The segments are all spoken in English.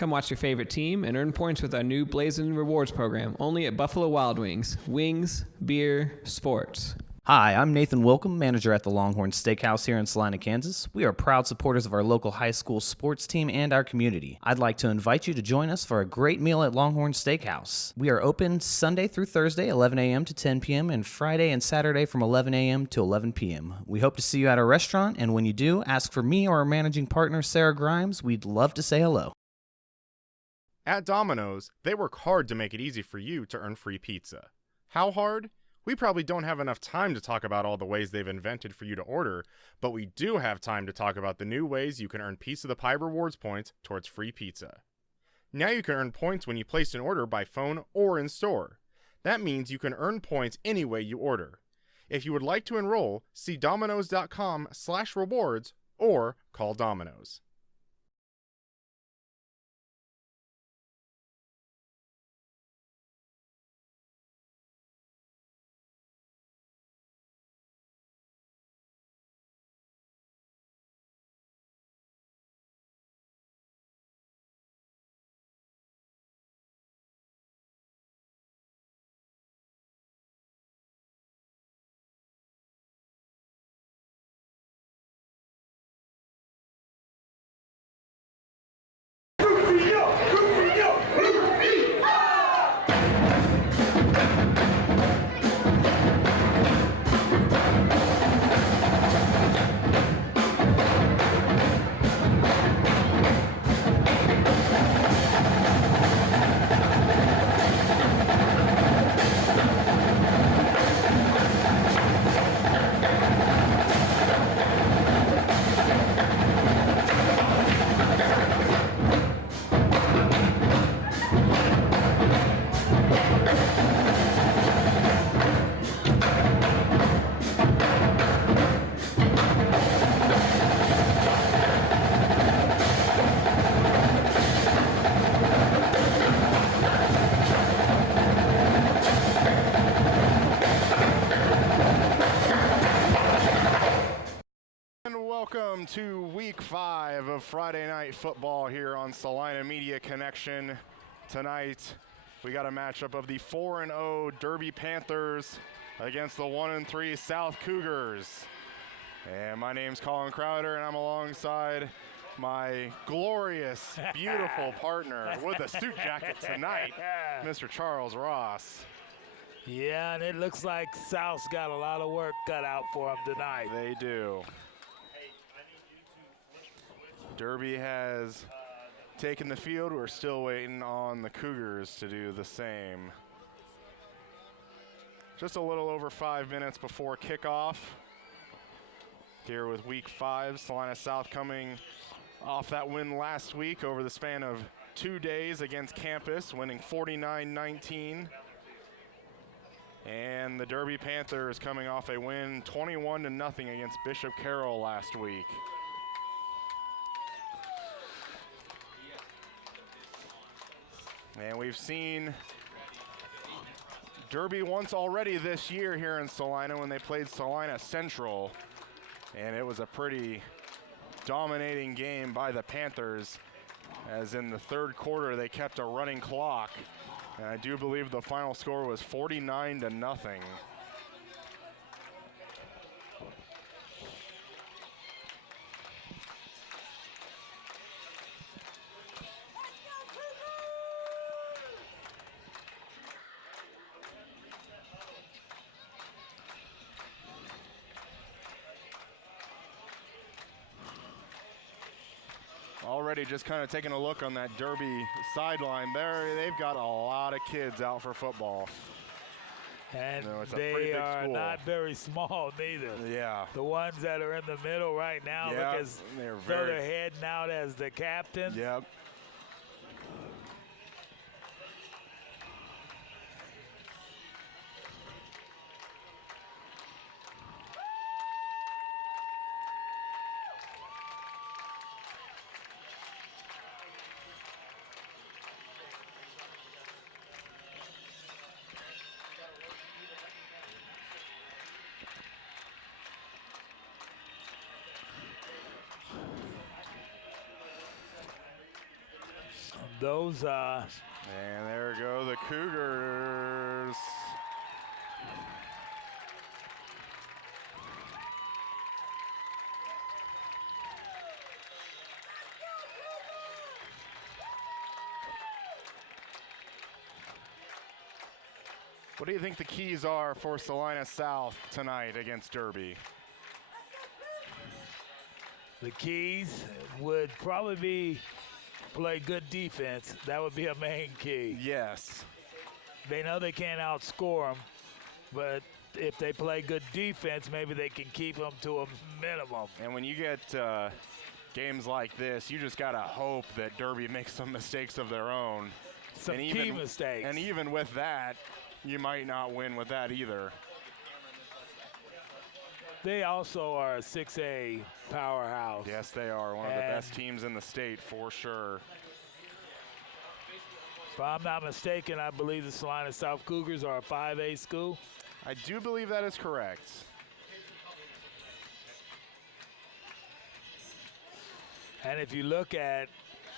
Come watch your favorite team and earn points with our new Blazin' Rewards program, only at Buffalo Wild Wings. Wings, beer, sports. Hi, I'm Nathan Wilcom, manager at the Longhorn Steakhouse here in Salina, Kansas. We are proud supporters of our local high school sports team and our community. I'd like to invite you to join us for a great meal at Longhorn Steakhouse. We are open Sunday through Thursday, 11 a.m. to 10 p.m., and Friday and Saturday from 11 a.m. to 11 p.m. We hope to see you at our restaurant, and when you do, ask for me or our managing partner, Sarah Grimes. We'd love to say hello. At Domino's, they work hard to make it easy for you to earn free pizza. How hard? We probably don't have enough time to talk about all the ways they've invented for you to order, but we do have time to talk about the new ways you can earn Piece of the Pie rewards points towards free pizza. Now you can earn points when you place an order by phone or in store. That means you can earn points any way you order. If you would like to enroll, see Domino's.com/rewards or call Domino's. Welcome to Week 5 of Friday Night Football here on Salina Media Connection. Tonight, we got a matchup of the 4-0 Derby Panthers against the 1-3 South Cougars. And my name's Colin Crowder, and I'm alongside my glorious, beautiful partner with a suit jacket tonight, Mr. Charles Ross. Yeah, and it looks like South's got a lot of work cut out for them tonight. They do. Derby has taken the field. We're still waiting on the Cougars to do the same. Just a little over 5 minutes before kickoff here with Week 5. Salina South coming off that win last week over the span of 2 days against Campus, winning 49-19. And the Derby Panthers coming off a win 21-0 against Bishop Carroll last week. And we've seen Derby once already this year here in Salina when they played Salina Central. And it was a pretty dominating game by the Panthers, as in the third quarter they kept a running clock. And I do believe the final score was 49-0. Already just kind of taking a look on that Derby sideline there. They've got a lot of kids out for football. And they are not very small neither. Yeah. The ones that are in the middle right now, yep. look as though they're heading out as the captain. Yep. those And there go the Cougars. What do you think the keys are for Salina South tonight against Derby? the keys would probably be play good defense. That would be a main key. Yes. They know they can't outscore them, but if they play good defense, maybe they can keep them to a minimum. And when you get games like this, you just got to hope that Derby makes some mistakes of their own. Some and key mistakes. And even with that, you might not win with that either. They also are a 6A powerhouse. Yes, they are one of the best teams in the state for sure. If I'm not mistaken, I believe the Salina South Cougars are a 5A school. I do believe that is correct. And if you look at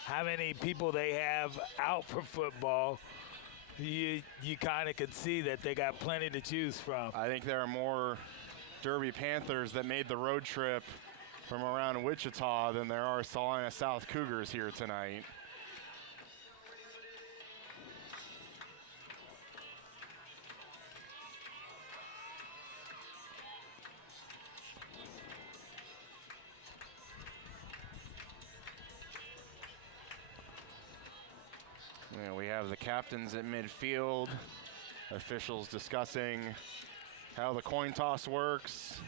how many people they have out for football, you kind of can see that they got plenty to choose from. I think there are more Derby Panthers that made the road trip from around Wichita than there are Salina South Cougars here tonight. And we have the captains at midfield, officials discussing how the coin toss works.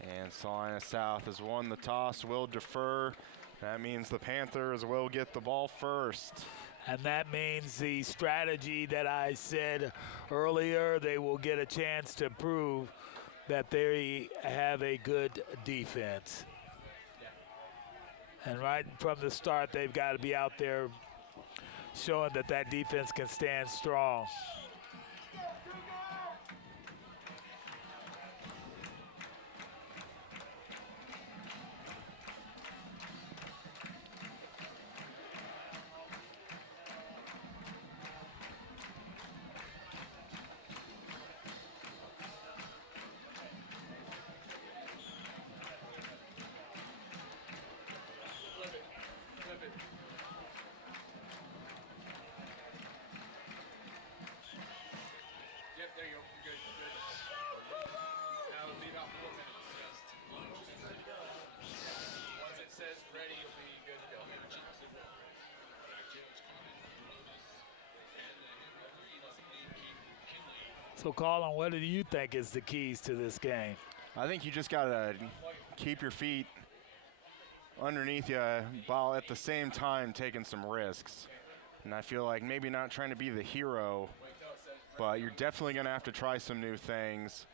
And Salina South has won the toss, will defer. That means the Panthers will get the ball first. And that means the strategy that I said earlier, they will get a chance to prove that they have a good defense. And right from the start, they've got to be out there showing that that defense can stand strong. So, Colin, what do you think is the keys to this game? I think you just got to keep your feet underneath you while at the same time taking some risks. And I feel like maybe not trying to be the hero, but you're definitely going to have to try some new things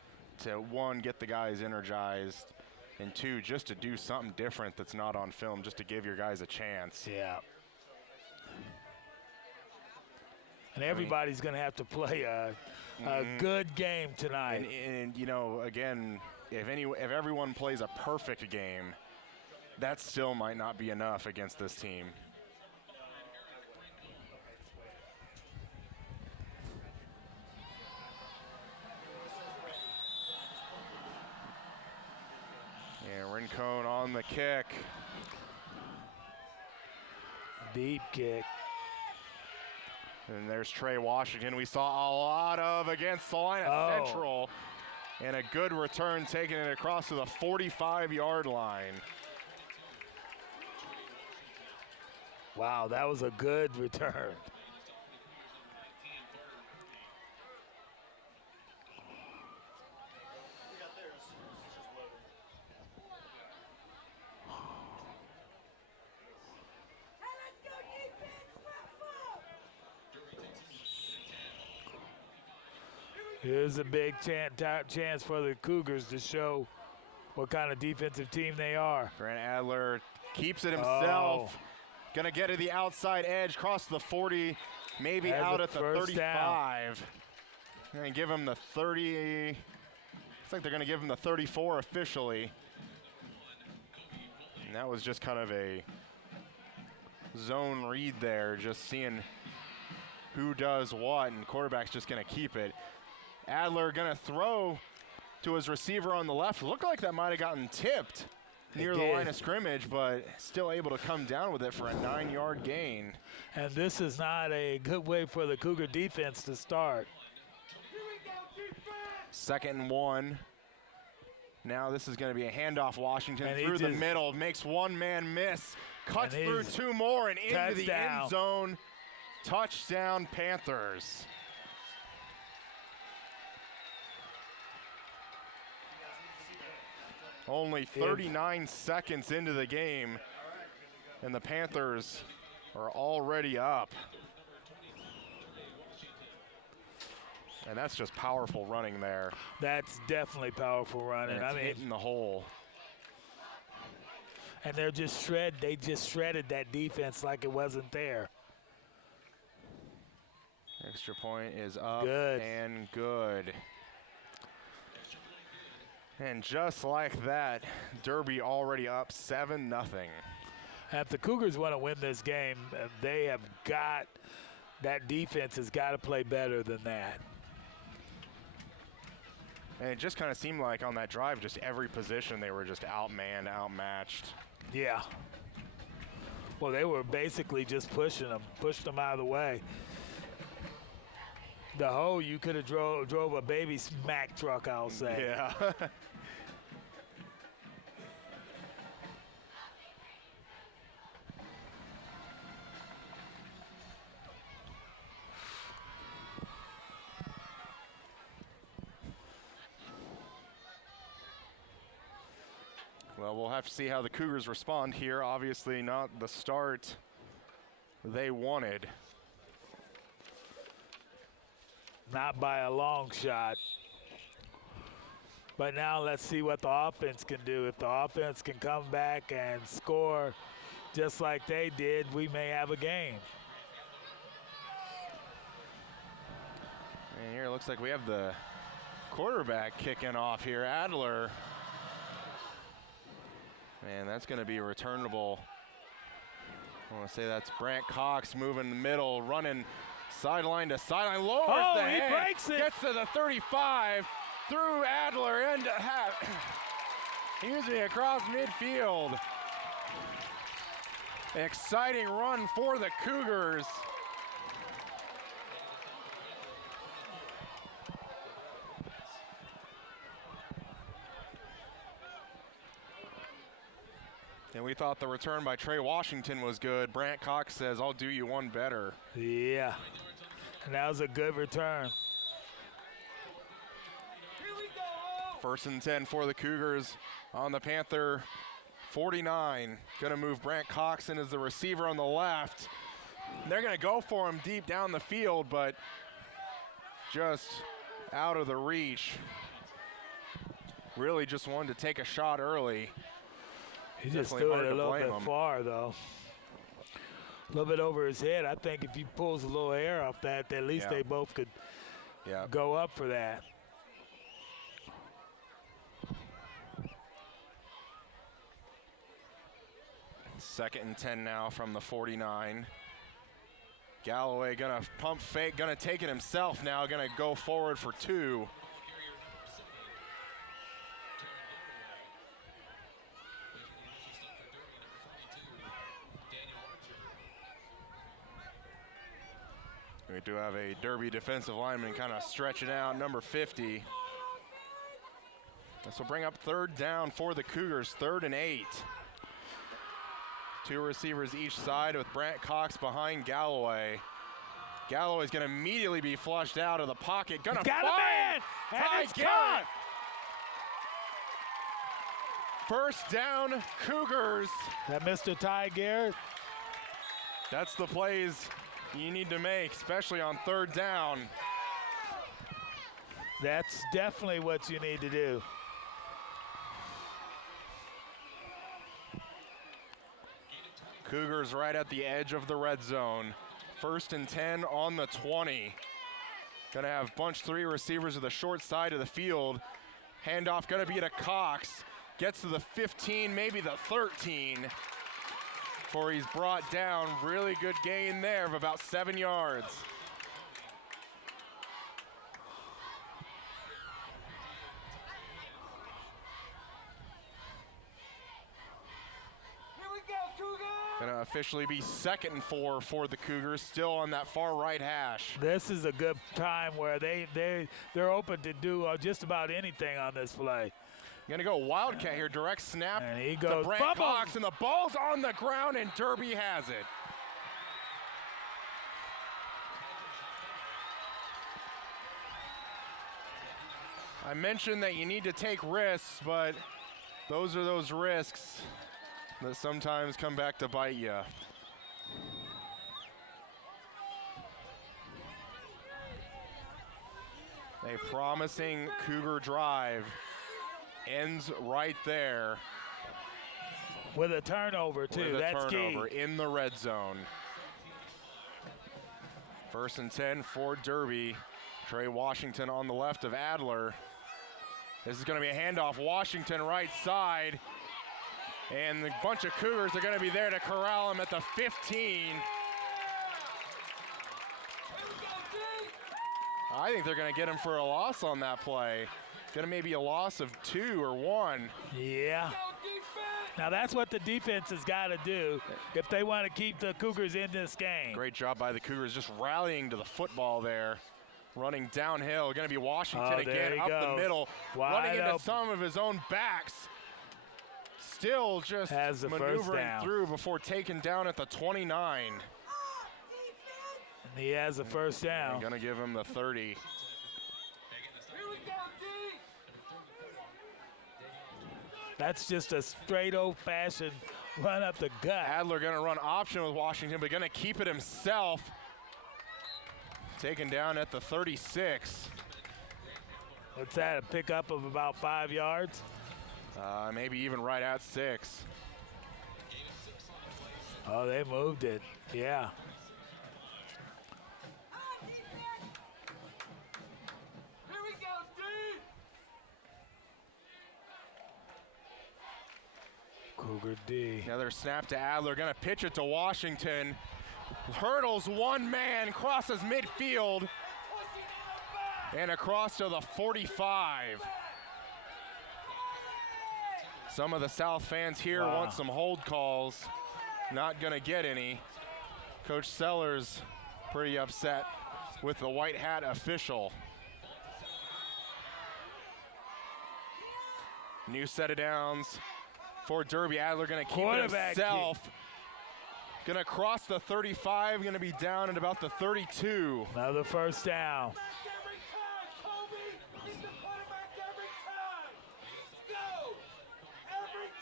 to, one, get the guys energized, and two, just to do something different that's not on film, just to give your guys a chance. Yeah. And everybody's going to have to play a good game tonight. And you know, again, if everyone plays a perfect game, that still might not be enough against this team. And Rincon on the kick. Deep kick. And there's Trey Washington. We saw a lot of against Salina Central. And a good return, taking it across to the 45-yard line. Wow, that was a good return. Here's a big chance for the Cougars to show what kind of defensive team they are. Grant Adler keeps it himself. Going to get to the outside edge, cross the 40, maybe out at the 35. And give him the 30, Looks like they're going to give him the 34 officially. And that was just kind of a zone read there, just seeing who does what, and quarterback's just going to keep it. Adler going to throw to his receiver on the left. Looked like that might have gotten tipped near the line of scrimmage, but still able to come down with it for a 9-yard gain. And this is not a good way for the Cougar defense to start. 2nd and 1. Now this is going to be a handoff. Washington through the middle, makes one man miss, cuts through 2 more and into the end zone. Touchdown, Panthers. Only 39 seconds into the game, and the Panthers are already up. And that's just powerful running there. That's definitely powerful running. I mean, hitting the hole. And they just shredded that defense like it wasn't there. Extra point is up and good. And just like that, Derby already up 7-0. If the Cougars want to win this game, they have got, that defense has got to play better than that. And it just kind of seemed like on that drive, just every position they were just outmanned, outmatched. Yeah. Well, they were basically just pushed them out of the way. The hole, you could have drove a baby Mack truck, I'll say. Yeah. Well, we'll have to see how the Cougars respond here. Obviously not the start they wanted. Not by a long shot. But now let's see what the offense can do. If the offense can come back and score just like they did, we may have a game. And here it looks like we have the quarterback kicking off here, Adler. And that's going to be returnable. I want to say that's Brant Cox moving the middle, running sideline to sideline, lowers the head, he breaks it. Gets to the 35, through Adler, into usually across midfield. Exciting run for the Cougars. And we thought the return by Trey Washington was good. Brant Cox says, I'll do you one better. Yeah, and that was a good return. 1st and 10 for the Cougars on the Panther 49. Gonna move Brant Cox in as the receiver on the left. And they're gonna go for him deep down the field, but just out of the reach. Really just wanted to take a shot early. He just threw it a little bit far, though. A little bit over his head. I think if he pulls a little air off that, at least they both could go up for that. Second and 10 now from the 49. Galloway gonna pump fake, gonna take it himself now, gonna go forward for 2. We do have a Derby defensive lineman kind of stretching out, number 50. This will bring up 3rd down for the Cougars, 3rd and 8. 2 receivers each side with Brant Cox behind Galloway. Galloway's going to immediately be flushed out of the pocket. Gonna got a man, and it's caught. 1st down, Cougars. That Mr. Ty Garrett. That's the plays you need to make, especially on 3rd down. That's definitely what you need to do. Cougars right at the edge of the red zone. 1st and 10 on the 20. Gonna have bunch 3 receivers to the short side of the field. Handoff going to be to Cox. Gets to the 15, maybe the 13. Before he's brought down. Really good gain there of about 7 yards. Going to officially be 2nd and 4 for the Cougars, still on that far right hash. This is a good time where they're open to do just about anything on this play. Going to go Wildcat here, direct snap and he goes, to Brant Cox, and the ball's on the ground, and Derby has it. I mentioned that you need to take risks, but those are those risks that sometimes come back to bite you. A promising Cougar drive ends right there. With a turnover, too. That's turnover key. In the red zone. 1st and 10 for Derby. Trey Washington on the left of Adler. This is going to be a handoff. Washington right side. And the bunch of Cougars are going to be there to corral him at the 15. I think they're going to get him for a loss on that play. Going to maybe a loss of 2 or 1. Yeah. Now that's what the defense has got to do if they want to keep the Cougars in this game. Great job by the Cougars just rallying to the football there. Running downhill. Going to be Washington again up the middle. Running into some of his own backs. Still just maneuvering through before taken down at the 29. And he has the first down. Going to give him the 30. That's just a straight old-fashioned run up the gut. Adler going to run option with Washington, but going to keep it himself. Taken down at the 36. What's that, a pickup of about 5 yards? Maybe even right at 6. Oh, they moved it. Yeah. Cougar D. Another snap to Adler, gonna pitch it to Washington. Hurdles one man, crosses midfield, and across to the 45. Some of the South fans here want some hold calls. Not gonna get any. Coach Sellers pretty upset with the white hat official. New set of downs for Derby. Adler gonna keep it himself. Gonna cross the 35, gonna be down at about the 32. Another first down.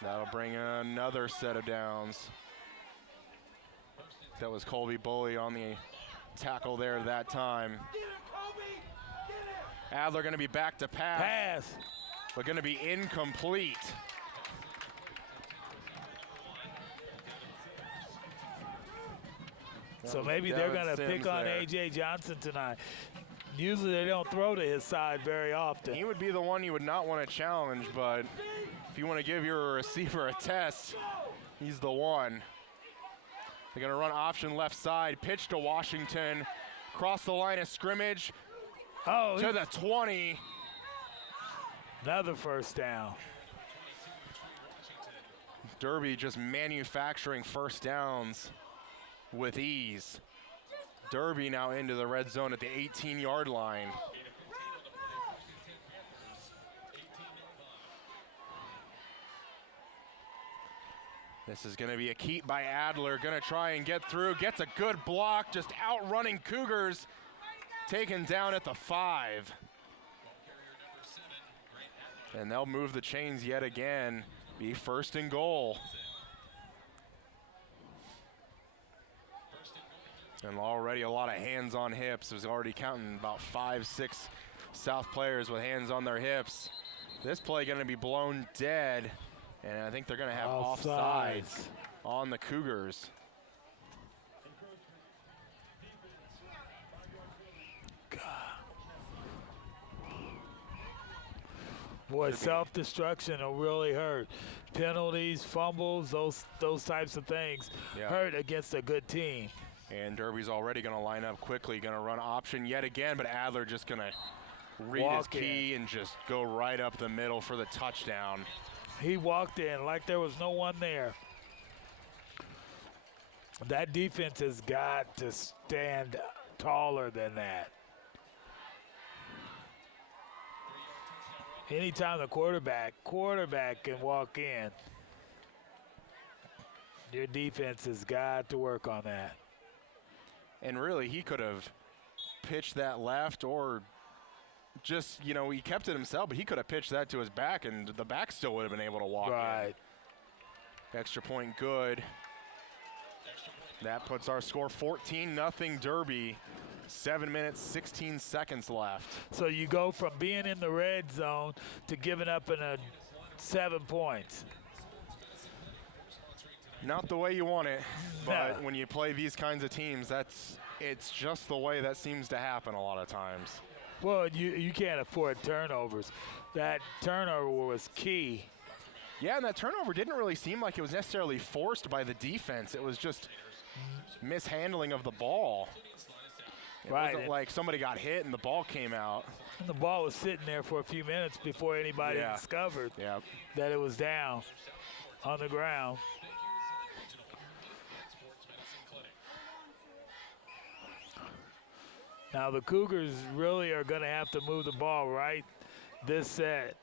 That'll bring another set of downs. That was Colby Bully on the tackle there that time. Adler gonna be back to pass. But gonna be incomplete. So maybe they're going to pick on A.J. Johnson tonight. Usually they don't throw to his side very often. He would be the one you would not want to challenge, but if you want to give your receiver a test, he's the one. They're going to run option left side, pitch to Washington, cross the line of scrimmage to the 20. Another first down. Derby just manufacturing first downs with ease. Derby now into the red zone at the 18-yard line. This is going to be a keep by Adler. Going to try and get through. Gets a good block. Just outrunning Cougars. Taken down at the 5. And they'll move the chains yet again. Be 1st and goal. And already a lot of hands on hips. There's already counting about 5, 6 South players with hands on their hips. This play going to be blown dead. And I think they're going to have offsides on the Cougars. Boy, self-destruction will really hurt. Penalties, fumbles, those types of things hurt against a good team. And Derby's already going to line up quickly, going to run option yet again, but Adler just going to read his key and just go right up the middle for the touchdown. He walked in like there was no one there. That defense has got to stand taller than that. Anytime the quarterback can walk in, your defense has got to work on that. And really, he could have pitched that left or just, you know, he kept it himself, but he could have pitched that to his back, and the back still would have been able to walk in. Extra point good. That puts our score 14-0 Derby. 7 minutes, 16 seconds left. So you go from being in the red zone to giving up 7 points. Not the way you want it, but when you play these kinds of teams, it's just the way that seems to happen a lot of times. Well, you can't afford turnovers. That turnover was key. Yeah, and that turnover didn't really seem like it was necessarily forced by the defense. It was just mishandling of the ball. It wasn't like somebody got hit and the ball came out. And the ball was sitting there for a few minutes before anybody discovered that it was down on the ground. Now the Cougars really are going to have to move the ball right this set.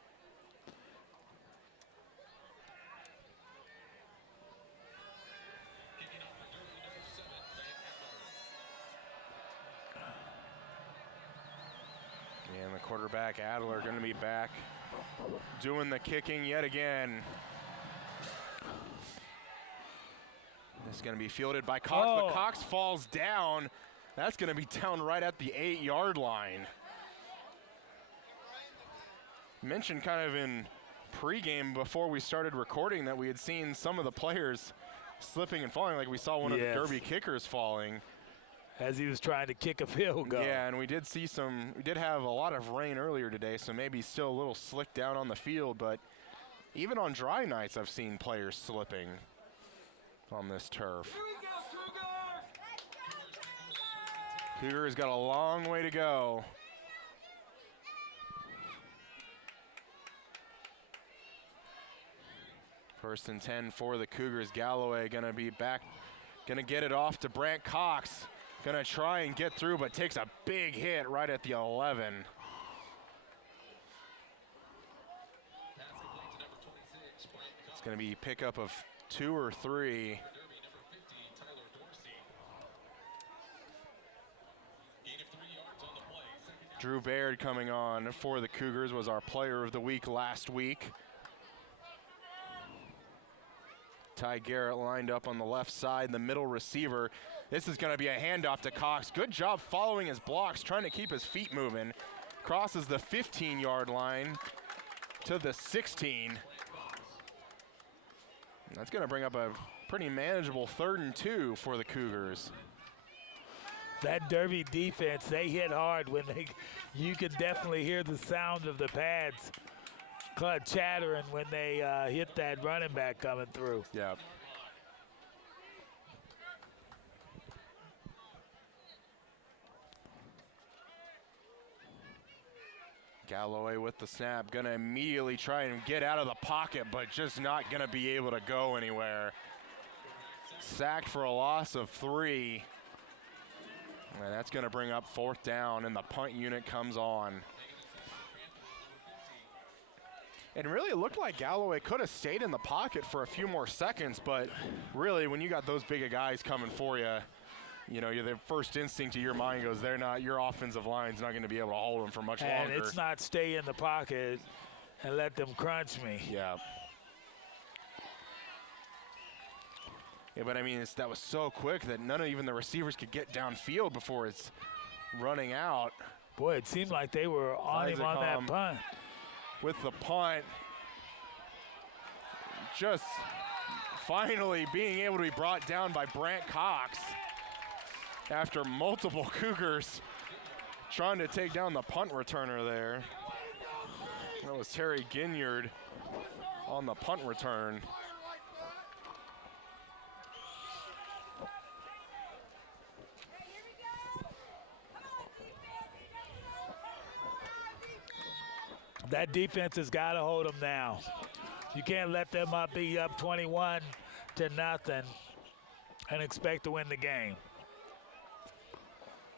And the quarterback, Adler, going to be back doing the kicking yet again. This is going to be fielded by Cox, but Cox falls down. That's going to be down right at the 8-yard line. Mentioned kind of in pregame before we started recording that we had seen some of the players slipping and falling, like we saw one of the Derby kickers falling. As he was trying to kick a field goal. Yeah, and we did have a lot of rain earlier today, so maybe still a little slick down on the field, but even on dry nights I've seen players slipping on this turf. Cougars got a long way to go. First and 10 for the Cougars. Galloway gonna be back, gonna get it off to Brant Cox. Gonna try and get through, but takes a big hit right at the 11. It's gonna be pickup of 2 or 3. Drew Baird coming on for the Cougars, was our player of the week last week. Ty Garrett lined up on the left side, the middle receiver. This is going to be a handoff to Cox. Good job following his blocks, trying to keep his feet moving. Crosses the 15-yard line to the 16. That's going to bring up a pretty manageable 3rd and 2 for the Cougars. That Derby defense, they hit hard when you could definitely hear the sound of the pads chattering when they hit that running back coming through. Yeah. Galloway with the snap, gonna immediately try and get out of the pocket, but just not gonna be able to go anywhere. Sacked for a loss of 3. And that's gonna bring up 4th down, and the punt unit comes on. And really, it looked like Galloway could have stayed in the pocket for a few more seconds, but really, when you got those big of guys coming for you, you know, the first instinct to your mind goes, your offensive line's not going to be able to hold them for much longer. And it's not stay in the pocket and let them crunch me. Yeah. Yeah, but I mean, that was so quick that none of even the receivers could get downfield before it's running out. Boy, it seemed like they were on him on that punt. With the punt, just finally being able to be brought down by Brant Cox after multiple Cougars trying to take down the punt returner there. That was Terry Ginyard on the punt return. That defense has got to hold them now. You can't let them be up 21-0 and expect to win the game.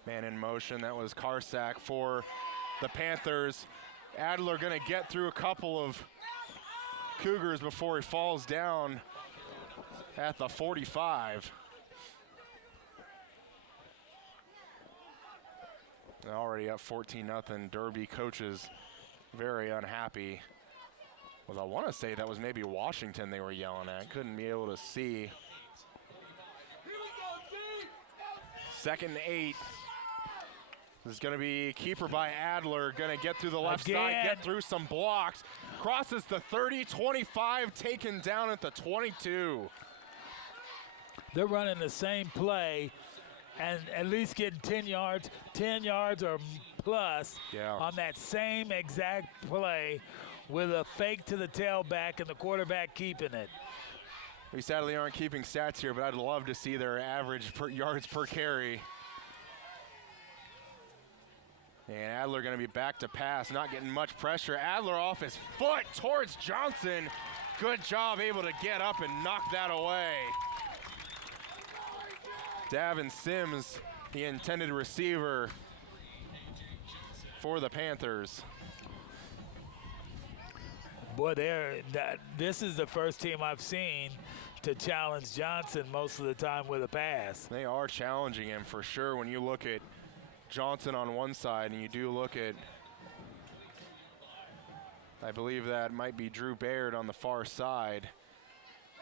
Man in motion, that was Karsak for the Panthers. Adler going to get through a couple of Cougars before he falls down at the 45. They're already up 14-0. Derby coaches very unhappy. Well, I want to say that was maybe Washington they were yelling at. Couldn't be able to see. 2nd and 8. This is going to be keeper by Adler. Going to get through the left side, get through some blocks. Crosses the 30, 25, taken down at the 22. They're running the same play and at least getting 10 yards or plus on that same exact play with a fake to the tailback and the quarterback keeping it. We sadly aren't keeping stats here, but I'd love to see their average yards per carry. And Adler going to be back to pass, not getting much pressure. Adler off his foot towards Johnson. Good job, able to get up and knock that away. Davin Sims, the intended receiver for the Panthers. Boy, this is the first team I've seen to challenge Johnson most of the time with a pass. They are challenging him for sure. When you look at Johnson on one side and you do look at, I believe that might be Drew Baird on the far side.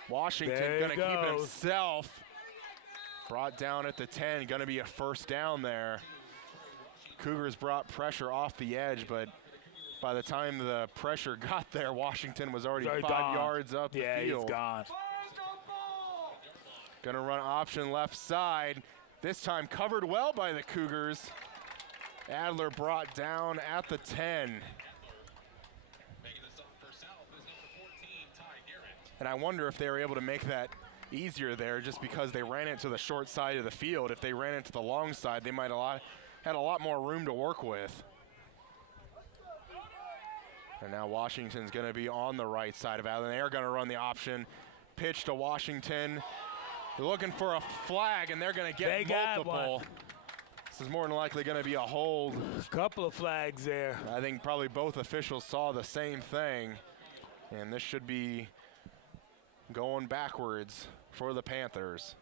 Washington going to keep himself. Brought down at the 10, going to be a first down there. Cougars brought pressure off the edge, but by the time the pressure got there, Washington was already 5 yards up the field. Yeah, he's gone. Going to run option left side. This time covered well by the Cougars. Adler brought down at the 10. And I wonder if they were able to make that easier there just because they ran it to the short side of the field. If they ran it to the long side, they might have had a lot more room to work with. And now Washington's going to be on the right side of Adler. They're going to run the option. Pitch to Washington. They're looking for a flag, and they're going to get multiple. This is more than likely going to be a hold. Couple of flags there. I think probably both officials saw the same thing. And this should be going backwards for the Panthers.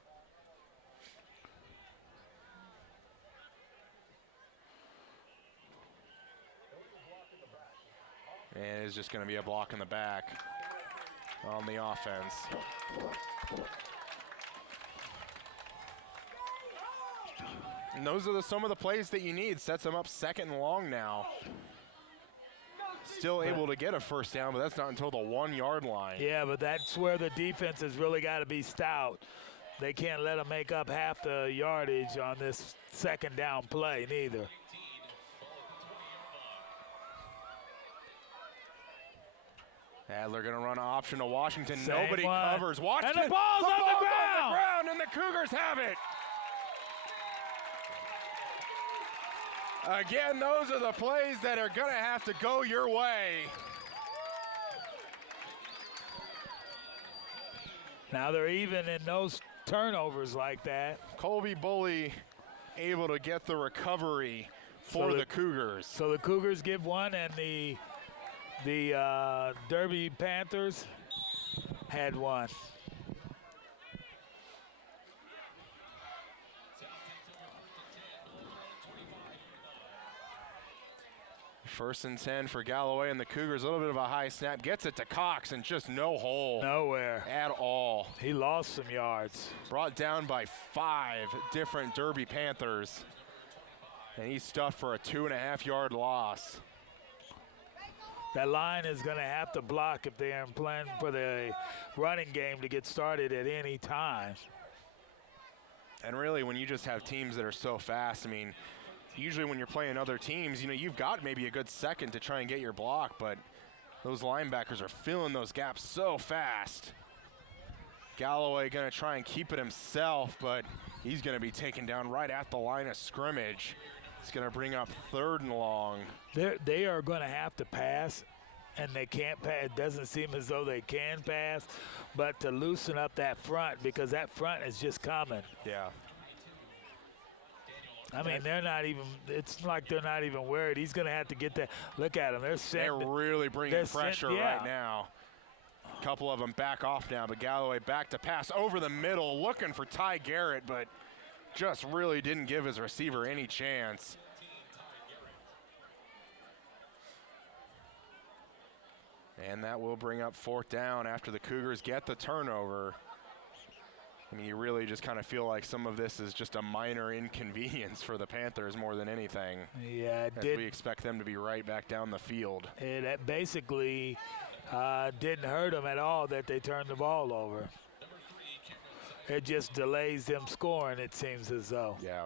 And it's just going to be a block in the back on the offense. And those are some of the plays that you need. Sets them up 2nd and long now. Still able to get a first down, but that's not until the 1 yard line. Yeah, but that's where the defense has really got to be stout. They can't let them make up half the yardage on this 2nd down play neither. Adler going to run an option to Washington. Same Nobody covers. Washington. And the ball's on the ground. And the Cougars have it. Again, those are the plays that are going to have to go your way. Now they're even in those turnovers like that. Colby Bully able to get the recovery for the Cougars. So the Cougars get one, and the Derby Panthers had one. First and 10 for Galloway and the Cougars. A little bit of a high snap. Gets it to Cox and just no hole. Nowhere. At all. He lost some yards. Brought down by 5 different Derby Panthers. And he's stuffed for a 2.5 yard loss. That line is going to have to block if they are planning for the running game to get started at any time. And really, when you just have teams that are so fast, I mean, usually when you're playing other teams, you know, you've got maybe a good second to try and get your block, but Those linebackers are filling those gaps so fast. Galloway going to try and keep it himself, but he's going to be taken down right at the line of scrimmage. It's going to bring up 3rd and long. They are going to have to pass, and they can't pass. It doesn't seem as though they can pass, but to loosen up that front, because that front is just coming. Yeah. I mean, they're not even – it's like they're not even worried. He's going to have to get that – look at them. They're really bringing pressure yeah. right now. A couple of them back off now, but Galloway back to pass over the middle, looking for Ty Garrett, but just really didn't give his receiver any chance. And that will bring up 4th down after the Cougars get the turnover. I mean, you really just kind of feel like some of this is just a minor inconvenience for the Panthers more than anything. Yeah, we expect them to be right back down the field. It basically didn't hurt them at all that they turned the ball over. It just delays them scoring, it seems as though. Yeah.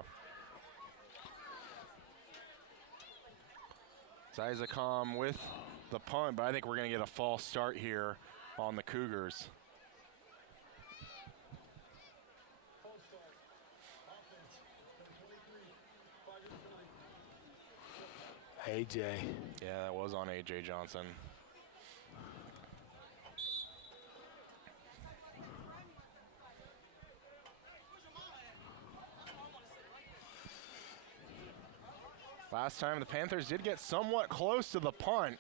Zizicom with the punt, but I think we're going to get a false start here on the Cougars. AJ. Yeah, that was on AJ Johnson. Last time the Panthers did get somewhat close to the punt.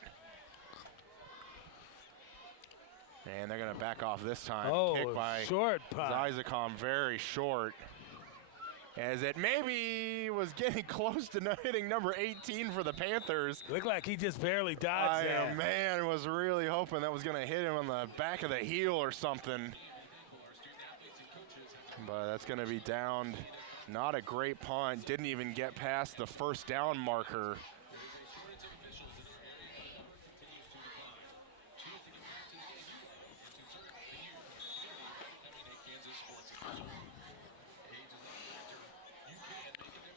And they're going to back off this time. Oh, Kick by short punt. Zizicom, very short. As it maybe was getting close to hitting number 18 for the Panthers. Looked like he just barely dodged that. Man, was really hoping that was going to hit him on the back of the heel or something. But that's going to be downed. Not a great punt. Didn't even get past the 1st down marker.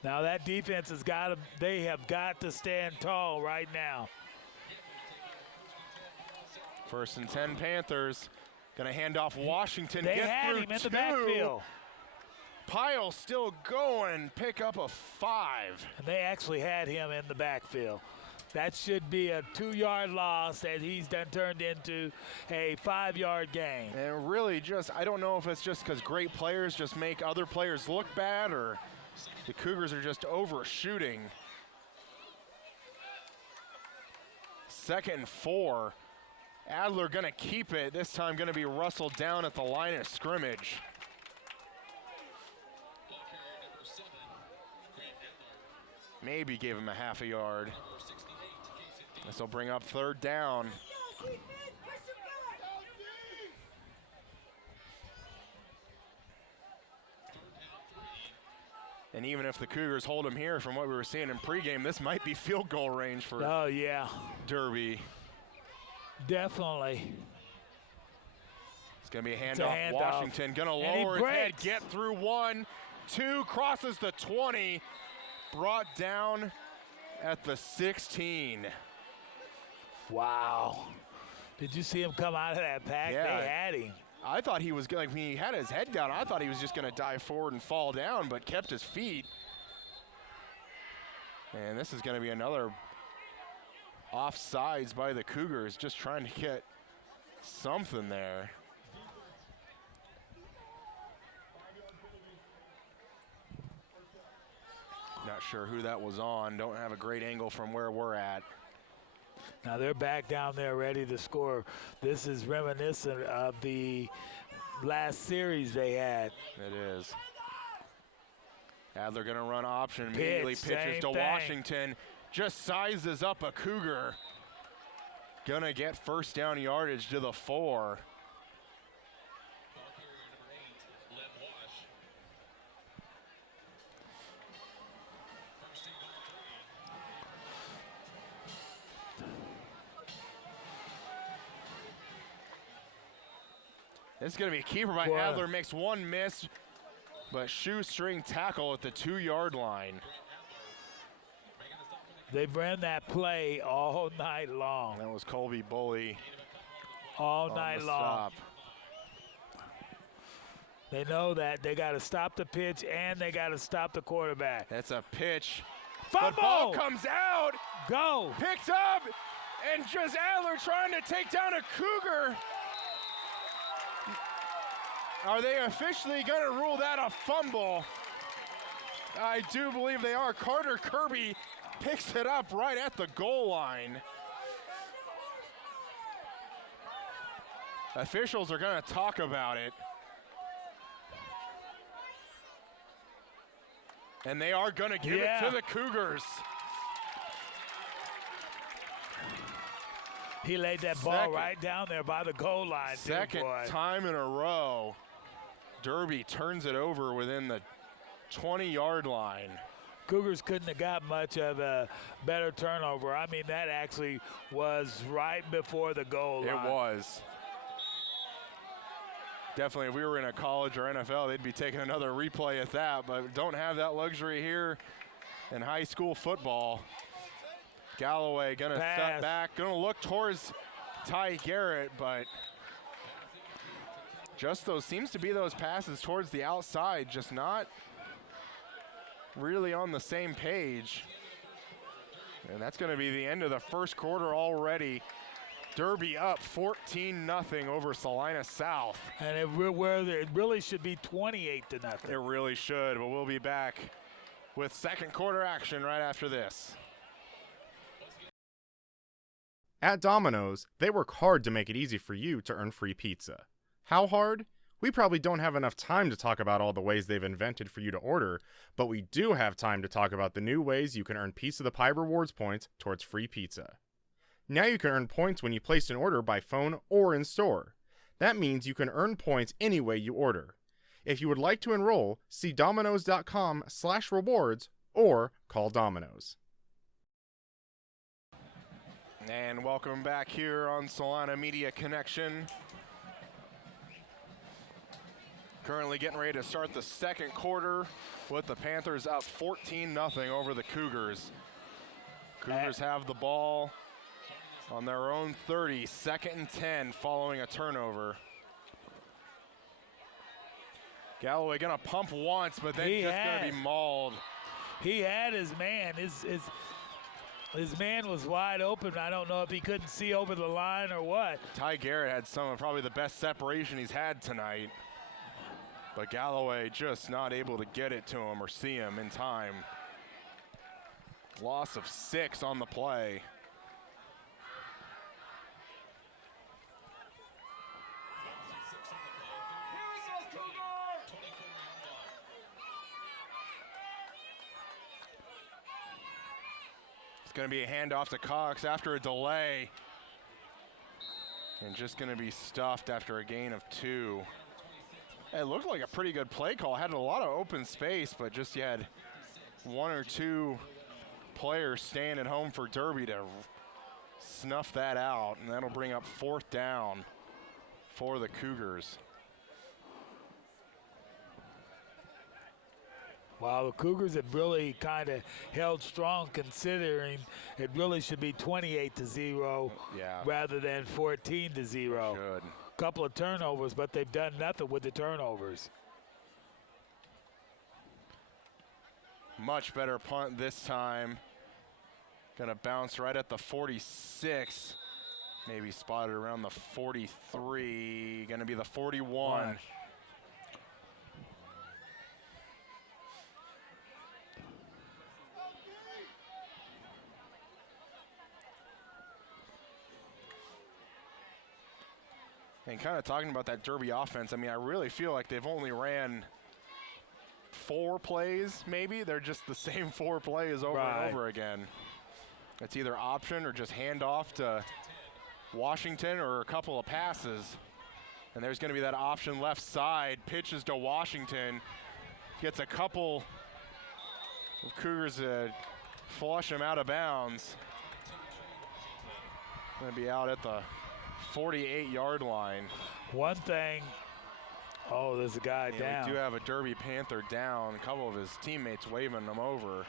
Now that defense has got to, they have got to stand tall right now. 1st and 10 Panthers. Going to hand off Washington. They get had through him in the 2. backfield. Pyle still going. Pick up a 5. And they actually had him in the backfield. That should be a 2-yard loss that he's done turned into a 5-yard gain. And really just, I don't know if it's just because great players just make other players look bad or the Cougars are just overshooting. 2nd and 4. Adler going to keep it. This time going to be Russell down at the line of scrimmage. Maybe gave him a half a yard. This will bring up 3rd down. And even if the Cougars hold him here, from what we were seeing in pregame, this might be field goal range for Derby. Definitely. It's going to be a handoff. Washington going to lower his head, get through 1, 2, crosses the 20, brought down at the 16. Wow. Did you see him come out of that pack? Yeah. They had him. I thought he was going, he had his head down. I thought he was just going to dive forward and fall down, but kept his feet. And this is going to be another offsides by the Cougars, just trying to get something there. Not sure who that was on. Don't have a great angle from where we're at. Now they're back down there ready to score. This is reminiscent of the last series they had. It is. Adler going to run option. Immediately pitches to Washington. Just sizes up a Cougar. Going to get 1st down yardage to the 4. This is going to be a keeper by Adler. Makes one miss, but shoestring tackle at the 2-yard line. They've ran that play all night long. That was Colby Bully All on night the long. stop. They know that they got to stop the pitch and they got to stop the quarterback. That's a pitch. Fumble! The ball comes out, Go! picked up, and just Adler trying to take down a Cougar. Are they officially going to rule that a fumble? I do believe they are. Carter Kirby picks it up right at the goal line. Officials are going to talk about it. And they are going to give it to the Cougars. He laid that ball right down there by the goal line. Second time in a row, Derby turns it over within the 20-yard line. Cougars couldn't have got much of a better turnover. I mean, that actually was right before the goal line. It was. Definitely, if we were in a college or NFL, they'd be taking another replay at that, but don't have that luxury here in high school football. Galloway gonna step back, gonna look towards Ty Garrett, but just seems to be those passes towards the outside, just not really on the same page. And that's gonna be the end of the first quarter already. Derby up 14-0 over Salina South. And it really should be 28-0. It really should, but we'll be back with second quarter action right after this. At Domino's, they work hard to make it easy for you to earn free pizza. How hard? We probably don't have enough time to talk about all the ways they've invented for you to order, but we do have time to talk about the new ways you can earn Piece of the Pie rewards points towards free pizza. Now you can earn points when you place an order by phone or in store. That means you can earn points any way you order. If you would like to enroll, see Domino's.com/rewards or call Domino's. And welcome back here on Salina Media Connection. Currently getting ready to start the second quarter with the Panthers up 14-0 over the Cougars. Cougars have the ball on their own 30, 2nd and 10 following a turnover. Galloway gonna pump once, but then just gonna be mauled. He had his man. His man was wide open. I don't know if he couldn't see over the line or what. Ty Garrett had some of probably the best separation he's had tonight. But Galloway just not able to get it to him or see him in time. Loss of 6 on the play. It's going to be a handoff to Cox after a delay. And just going to be stuffed after a gain of 2. It looked like a pretty good play call. Had a lot of open space, but just you had 1 or 2 players staying at home for Derby to snuff that out. And that'll bring up 4th down for the Cougars. Wow, the Cougars have really kind of held strong considering it really should be 28-0 rather than 14-0. Good. Couple of turnovers, but they've done nothing with the turnovers. Much better punt this time. Gonna bounce right at the 46. Maybe spotted around the 43. Gonna be the 41. And kind of talking about that Derby offense, I mean, I really feel like they've only ran 4 plays, maybe. They're just the same 4 plays over and over again. It's either option or just hand off to Washington or a couple of passes. And there's going to be that option left side. Pitches to Washington. Gets a couple of Cougars flush him out of bounds. Going to be out at the 48-yard line. One thing, there's a guy down. We do have a Derby Panther down. A couple of his teammates waving him over.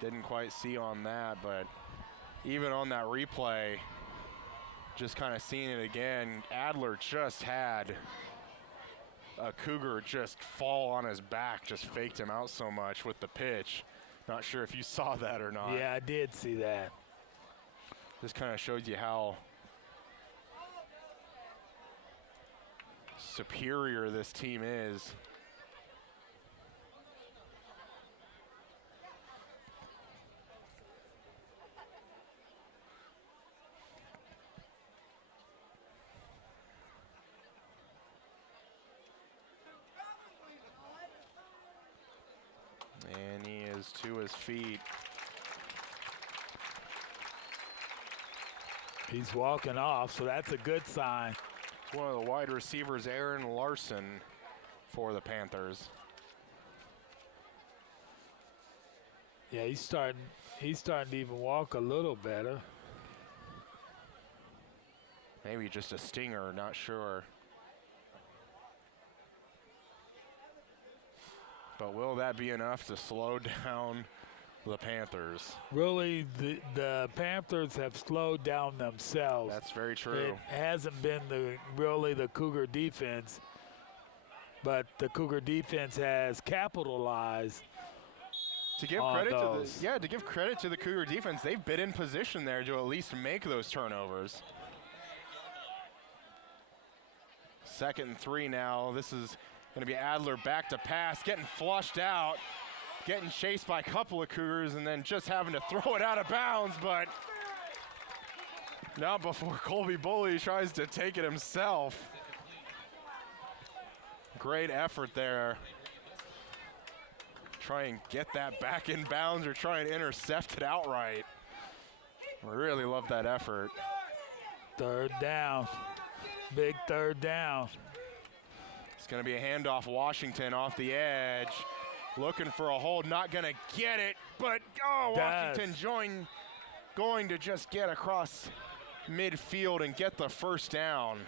Didn't quite see on that, but even on that replay, just kind of seeing it again, Adler just had a Cougar just fall on his back, just faked him out so much with the pitch. Not sure if you saw that or not. Yeah, I did see that. This kind of shows you how superior this team is. And he is to his feet. He's walking off, so that's a good sign. One of the wide receivers, Aaron Larson, for the Panthers. Yeah, he's starting to even walk a little better. Maybe just a stinger, not sure. But will that be enough to slow down the Panthers? Really, the Panthers have slowed down themselves. That's very true. It hasn't been really the Cougar defense, but the Cougar defense has capitalized. To give credit to the Cougar defense, they've been in position there to at least make those turnovers. 2nd and 3 now. This is going to be Adler back to pass, getting flushed out, getting chased by a couple of Cougars, and then just having to throw it out of bounds, but not before Colby Bully tries to take it himself. Great effort there. Try and get that back in bounds or try and intercept it outright. I really love that effort. 3rd down. Big 3rd down. It's going to be a handoff. Washington off the edge. Looking for a hold. Not going to get it. But, Washington going to just get across midfield and get the 1st down.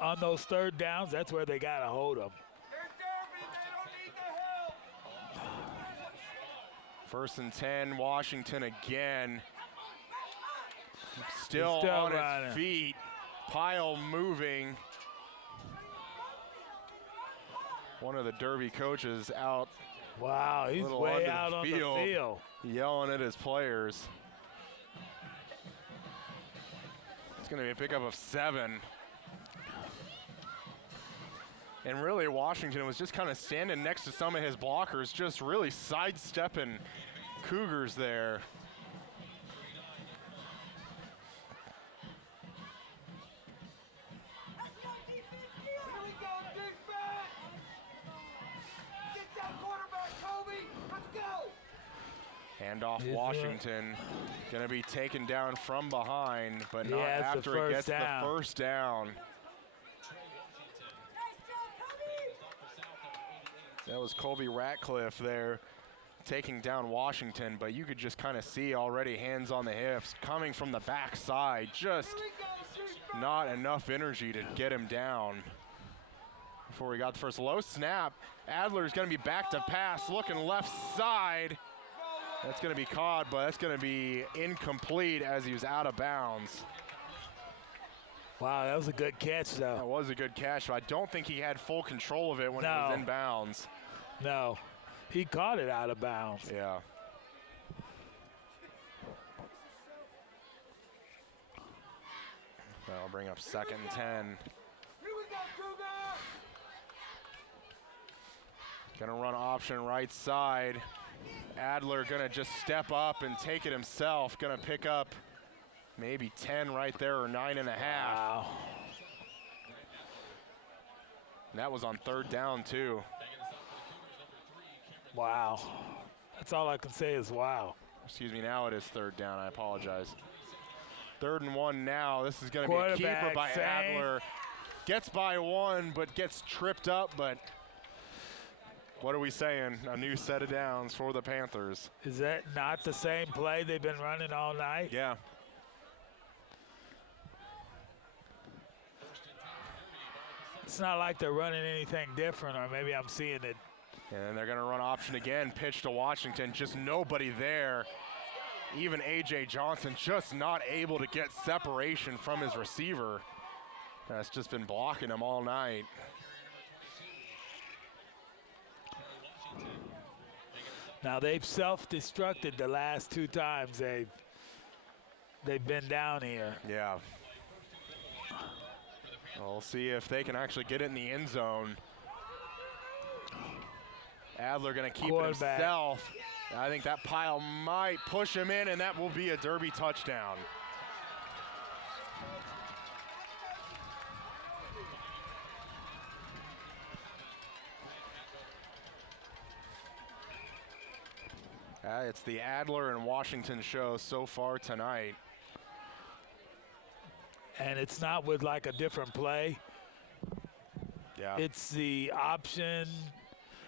On those 3rd downs, that's where they got to hold them. 1st and 10, Washington again. Still on his feet. Pile moving. One of the Derby coaches out. Wow, he's way out on the field. Yelling at his players. It's going to be a pickup of 7. And really, Washington was just kind of standing next to some of his blockers, just really sidestepping Cougars there. Handoff Washington, going to be taken down from behind, but not after it gets the 1st down. That was Colby Ratcliffe there taking down Washington, but you could just kind of see already hands on the hips coming from the backside. Just not enough energy to get him down before we got the first low snap. Adler's going to be back to pass, looking left side. That's going to be caught, but that's going to be incomplete as he was out of bounds. Wow, that was a good catch, though. That was a good catch, but I don't think he had full control of it when it was in bounds. No, he caught it out of bounds. Yeah. That'll bring up 2nd and 10. Gonna run option right side. Adler gonna just step up and take it himself. Gonna pick up maybe 10 right there, or 9.5. Wow. And that was on 3rd down too. Wow. That's all I can say is wow. Excuse me, now it is 3rd down, I apologize. 3rd and 1 now. This is gonna be a keeper by Adler. Gets by 1, but gets tripped up, but what are we saying? A new set of downs for the Panthers. Is that not the same play they've been running all night? Yeah. It's not like they're running anything different, or maybe I'm seeing it. And they're going to run option again, pitch to Washington, just nobody there. Even A.J. Johnson just not able to get separation from his receiver. That's just been blocking him all night. Now they've self-destructed the last 2 times they've been down here. Yeah. We'll see if they can actually get it in the end zone. Adler going to keep it himself. I think that pile might push him in, and that will be a Derby touchdown. It's the Adler and Washington show so far tonight. And it's not with like a different play. Yeah. It's the option.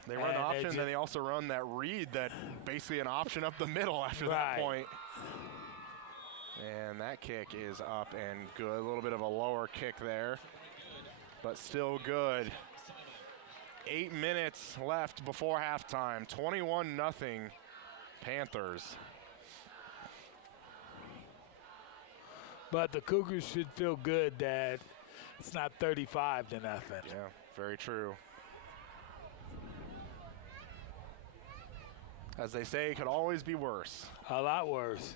They run the option, and they also run that read, that basically an option up the middle after that point. And that kick is up and good. A little bit of a lower kick there, but still good. 8 minutes left before halftime. 21-0 Panthers. But the Cougars should feel good that it's not 35-0. Yeah, very true. As they say, it could always be worse. A lot worse.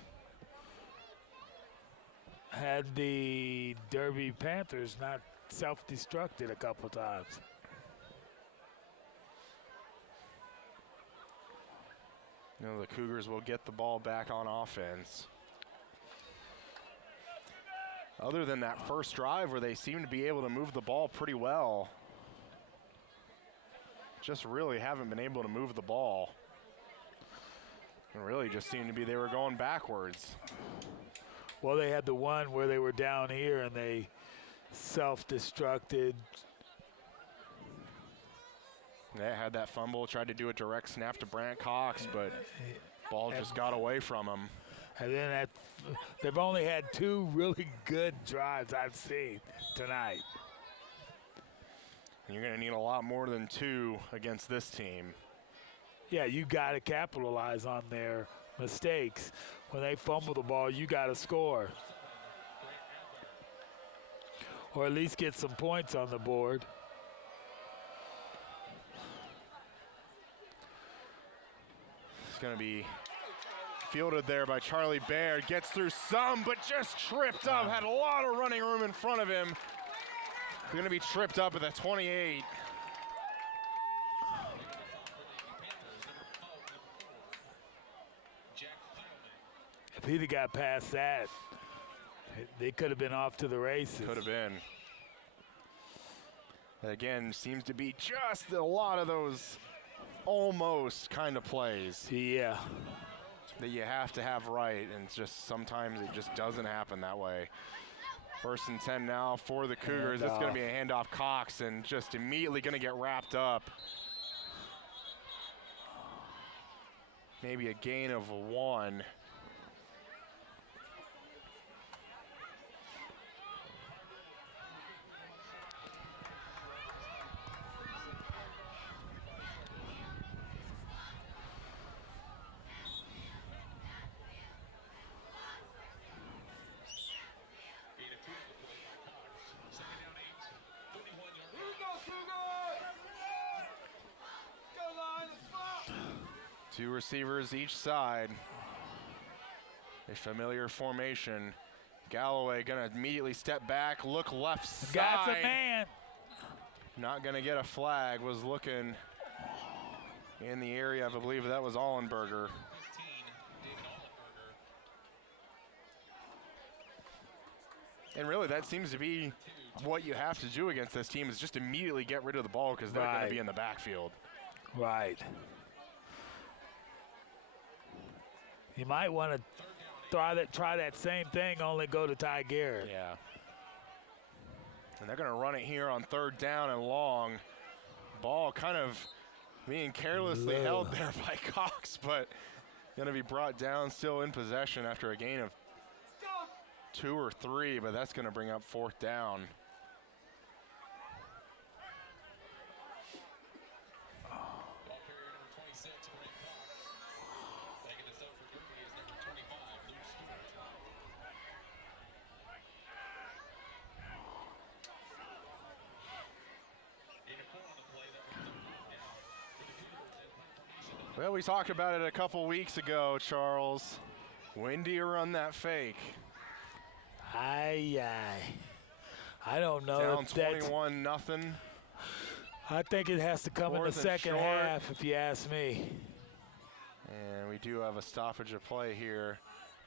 Had the Derby Panthers not self-destructed a couple times. You know, the Cougars will get the ball back on offense. Other than that first drive where they seem to be able to move the ball pretty well, just really haven't been able to move the ball. And really just seemed to be they were going backwards. Well, they had the one where they were down here and they self-destructed. They had that fumble, tried to do a direct snap to Brant Cox, but ball just got away from him. And then they've only had 2 really good drives I've seen tonight. You're going to need a lot more than 2 against this team. Yeah, you got to capitalize on their mistakes. When they fumble the ball, you got to score. Or at least get some points on the board. It's going to be fielded there by Charlie Baird. Gets through some, but just tripped up. Had a lot of running room in front of him. Going to be tripped up at the 28. If he'd have got past that, they could have been off to the races. Could have been. Again, seems to be just a lot of those almost kind of plays. Yeah. That you have to have right, and it's just sometimes it just doesn't happen that way. 1st and 10 now for the Cougars. It's going to be a handoff Cox, and just immediately going to get wrapped up. Maybe a gain of 1. Two receivers each side. A familiar formation. Galloway gonna immediately step back, look left side. Got the man. Not gonna get a flag. Was looking in the area. I believe that was Allenberger. And really, that seems to be what you have to do against this team, is just immediately get rid of the ball, because they're going to be in the backfield. Right. You might want to try that same thing, only go to Ty Garrett. Yeah. And they're going to run it here on 3rd down and long. Ball kind of being carelessly held there by Cox, but going to be brought down, still in possession after a gain of 2 or 3, but that's going to bring up 4th down. Well, we talked about it a couple weeks ago, Charles. When do you run that fake? I don't know. Down 21-0. I think it has to come in the second half, if you ask me. And we do have a stoppage of play here.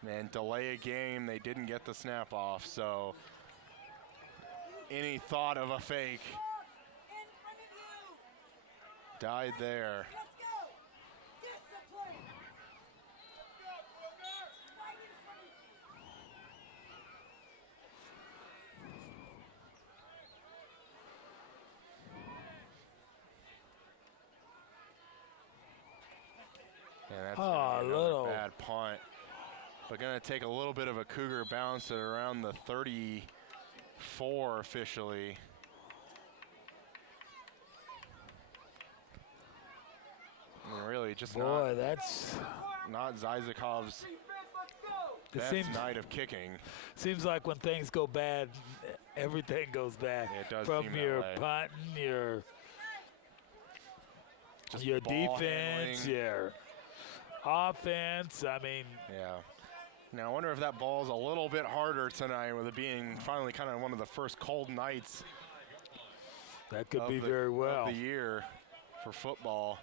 And delay a game, they didn't get the snap off, so any thought of a fake died there. Yeah, that's gonna be another bad punt. But going to take a little bit of a Cougar bounce at around the 34 officially. I mean, really, just that's not Zyzikov's best night of kicking. Seems like when things go bad, everything goes bad. It does from seem your that way. punting, your ball defense, handling. your offense. I mean, Yeah. Now I wonder if that ball's a little bit harder tonight with it being finally kind of one of the first cold nights. That could be very well. Of the year for football.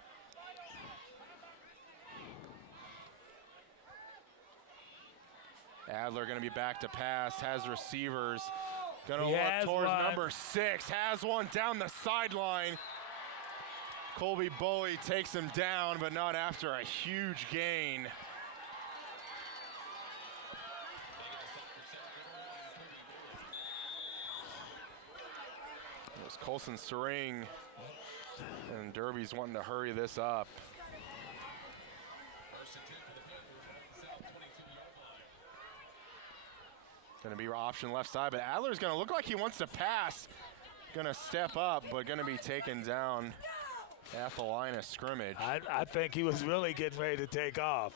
Adler going to be back to pass, has receivers. Going to look towards number 6, has one down the sideline. Colby Bully takes him down, but not after a huge gain. It was Colson Sering, and Derby's wanting to hurry this up. Going to be option left side, but Adler's going to look like he wants to pass. Going to step up, but going to be taken down at the line of scrimmage. I think he was really getting ready to take off.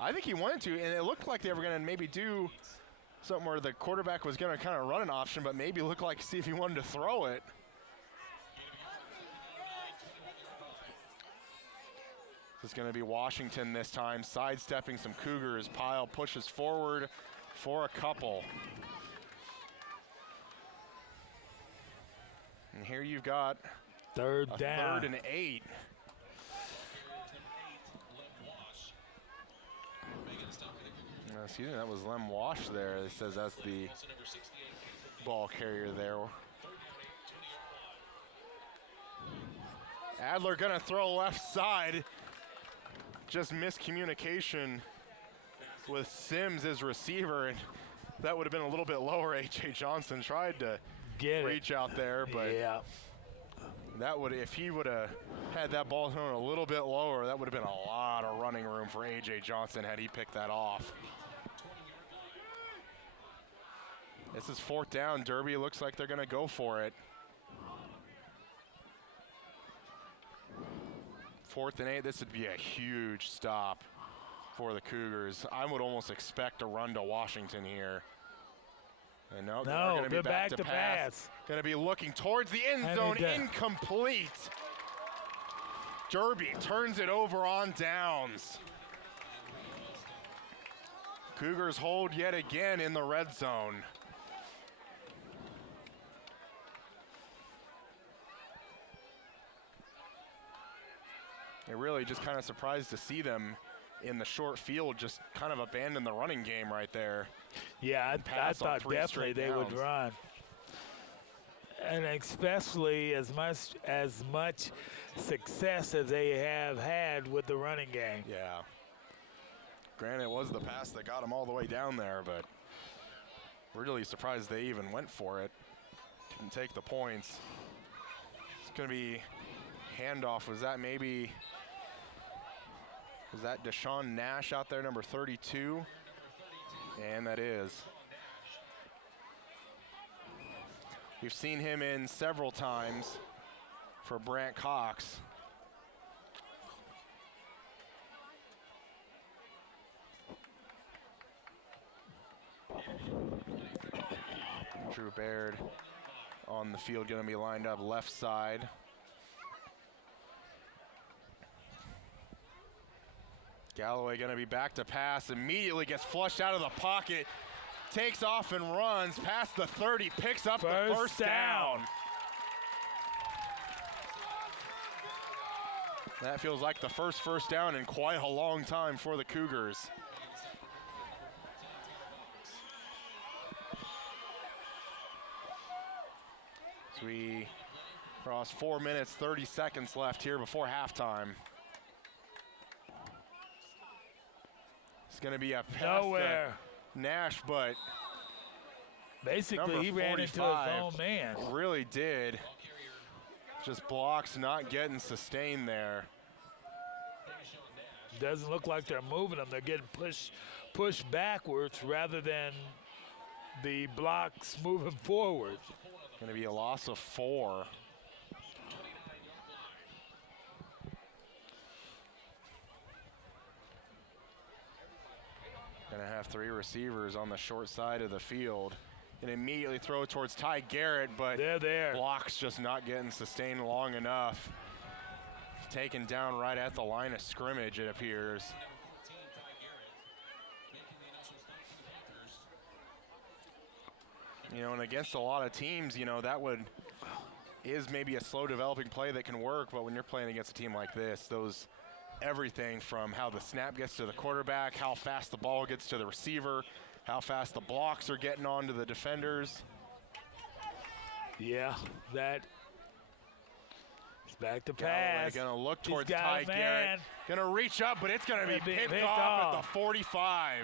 I think he wanted to, and it looked like they were going to maybe do something where the quarterback was going to kind of run an option, but maybe look like see if he wanted to throw it. This is going to be Washington this time, sidestepping some Cougars. Pyle pushes forward for a couple. And here you've got third down. 3rd and 8. Excuse me, that was Lem Wash there. It says that's the ball carrier there. Adler gonna throw left side. Just miscommunication with Sims as receiver, and that would have been a little bit lower. A.J. Johnson tried to reach out there, but that would, if he would have had that ball thrown a little bit lower, that would have been a lot of running room for A.J. Johnson had he picked that off. This is 4th down. Derby looks like they're going to go for it. 4th and 8. This would be a huge stop for the Cougars. I would almost expect a run to Washington here. And no, they're going to be back to pass. Going to be looking towards the end zone. Incomplete. Derby turns it over on downs. Cougars hold yet again in the red zone. It really just kind of surprised to see them in the short field just kind of abandon the running game right there. Yeah, I thought definitely they would run. And especially as much success as they have had with the running game. Yeah. Granted, it was the pass that got them all the way down there, but really surprised they even went for it and take the points. It's going to be handoff. Was that Deshaun Nash out there, number 32? And that is. We've seen him in several times for Brant Cox. Drew Baird on the field, going to be lined up left side. Galloway going to be back to pass. Immediately gets flushed out of the pocket. Takes off and runs past the 30. Picks up the first down. That feels like the first down in quite a long time for the Cougars. So we cross 4 minutes, 30 seconds left here before halftime. It's going to be a pass to Nash, but basically he ran into his own man. Really did. Just blocks not getting sustained there. Doesn't look like they're moving them. They're getting pushed backwards rather than the blocks moving forward. Going to be a loss of 4. Going to have 3 receivers on the short side of the field. And immediately throw towards Ty Garrett, but they're there. Blocks just not getting sustained long enough. Taken down right at the line of scrimmage, it appears. You know, and against a lot of teams, you know, that is maybe a slow developing play that can work, but when you're playing against a team like this, everything from how the snap gets to the quarterback, how fast the ball gets to the receiver, how fast the blocks are getting onto the defenders. Yeah, that is back to pass. Going to look towards Ty Garrett. Going to reach up, but it's going to be picked off at the 45.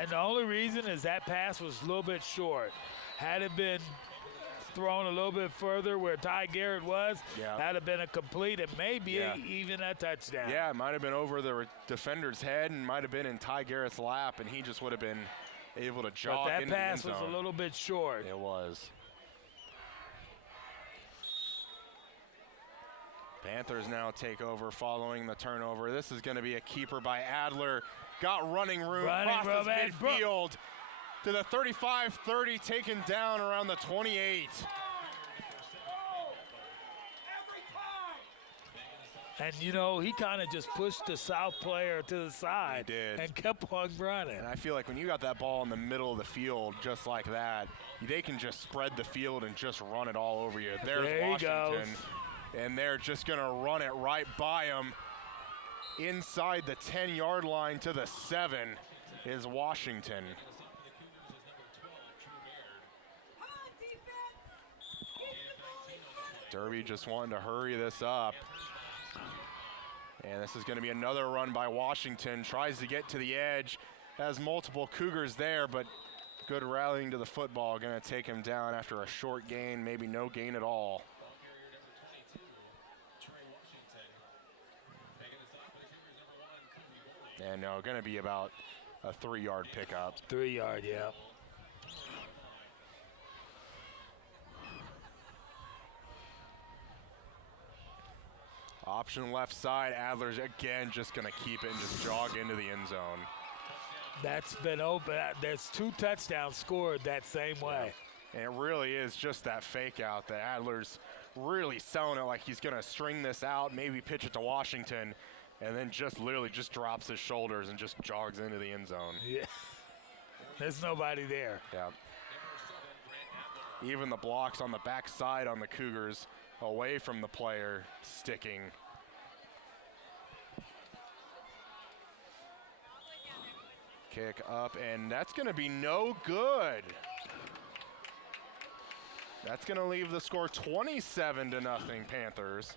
And the only reason is that pass was a little bit short. Had it been thrown a little bit further where Ty Garrett was, that'd have been a complete and maybe even a touchdown. Yeah, it might have been over the defender's head and might have been in Ty Garrett's lap, and he just would have been able to jog into the end zone. But that pass was a little bit short. It was. Panthers now take over following the turnover. This is going to be a keeper by Adler. Got running room, crosses midfield to the 35-30, taken down around the 28. And, you know, he kind of just pushed the South player to the side. He did. And kept on running. And I feel like when you got that ball in the middle of the field just like that, they can just spread the field and just run it all over you. There's Washington. And they're just going to run it right by him. Inside the 10-yard line to the 7 is Washington. Derby just wanting to hurry this up. And this is going to be another run by Washington. Tries to get to the edge. Has multiple Cougars there, but good rallying to the football. Going to take him down after a short gain, maybe no gain at all. And no, going to be about a 3-yard pickup. 3-yard, yeah. Option left side. Adler's again just going to keep it and just jog into the end zone. That's been open. There's 2 touchdowns scored that same way. And it really is just that fake out that Adler's really selling it like he's going to string this out, maybe pitch it to Washington, and then just literally just drops his shoulders and just jogs into the end zone. Yeah. There's nobody there. Yeah. Even the blocks on the backside on the Cougars away from the player sticking. Kick up, and that's going to be no good. That's going to leave the score 27-0 Panthers.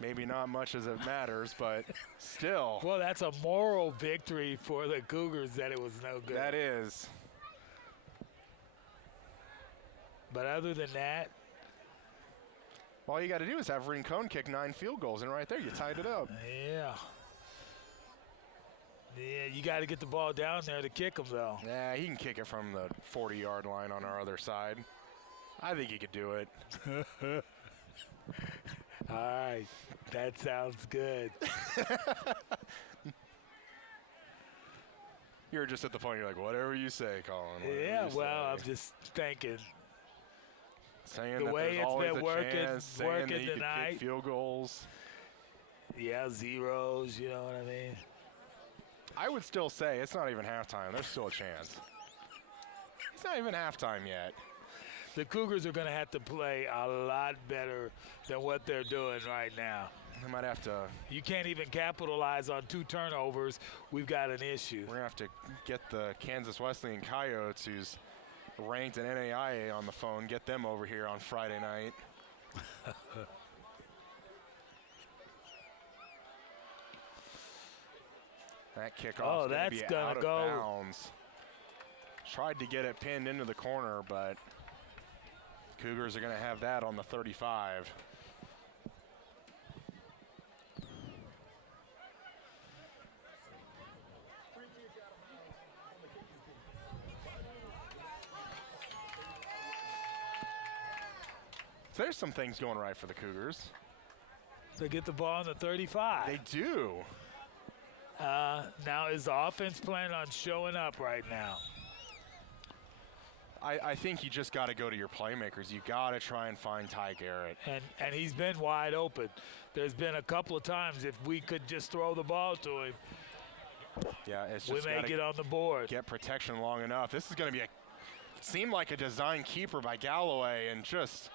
Maybe not much as it matters, but still. Well, that's a moral victory for the Cougars that it was no good. That is. But other than that, all you got to do is have Rincon kick 9 field goals, and right there you tied it up. Yeah. Yeah, you got to get the ball down there to kick them, though. Yeah, he can kick it from the 40-yard line on our other side. I think he could do it. All right, that sounds good. You're just at the point, you're like, whatever you say, Colin. Yeah, well, I'm just thinking. saying the that way there's it's always been a working, chance, saying that you could tonight. kick field goals. Yeah, zeros, you know what I mean? I would still say it's not even halftime. There's still a chance. It's not even halftime yet. The Cougars are going to have to play a lot better than what they're doing right now. They might have to. You can't even capitalize on 2 turnovers. We've got an issue. We're going to have to get the Kansas Wesleyan Coyotes, who's ranked in NAIA, on the phone, get them over here on Friday night. That kickoff is going to be out of bounds. Tried to get it pinned into the corner, but Cougars are going to have that on the 35. So there's some things going right for the Cougars. They get the ball on the 35. They do. Now, is the offense planning on showing up right now? I think you just got to go to your playmakers. You got to try and find Ty Garrett. And he's been wide open. There's been a couple of times if we could just throw the ball to him, Yeah, it's we just may get on the board. get protection long enough. This is going to be seemed like a design keeper by Galloway, and just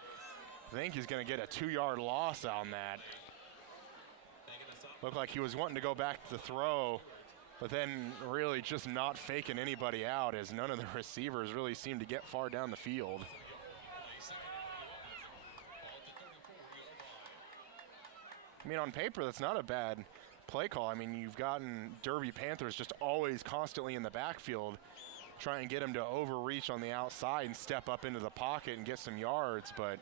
I think he's going to get a 2-yard loss on that. Looked like he was wanting to go back to the throw, but then really just not faking anybody out, as none of the receivers really seemed to get far down the field. I mean, on paper, that's not a bad play call. I mean, you've gotten Derby Panthers just always constantly in the backfield, trying to get him to overreach on the outside and step up into the pocket and get some yards, but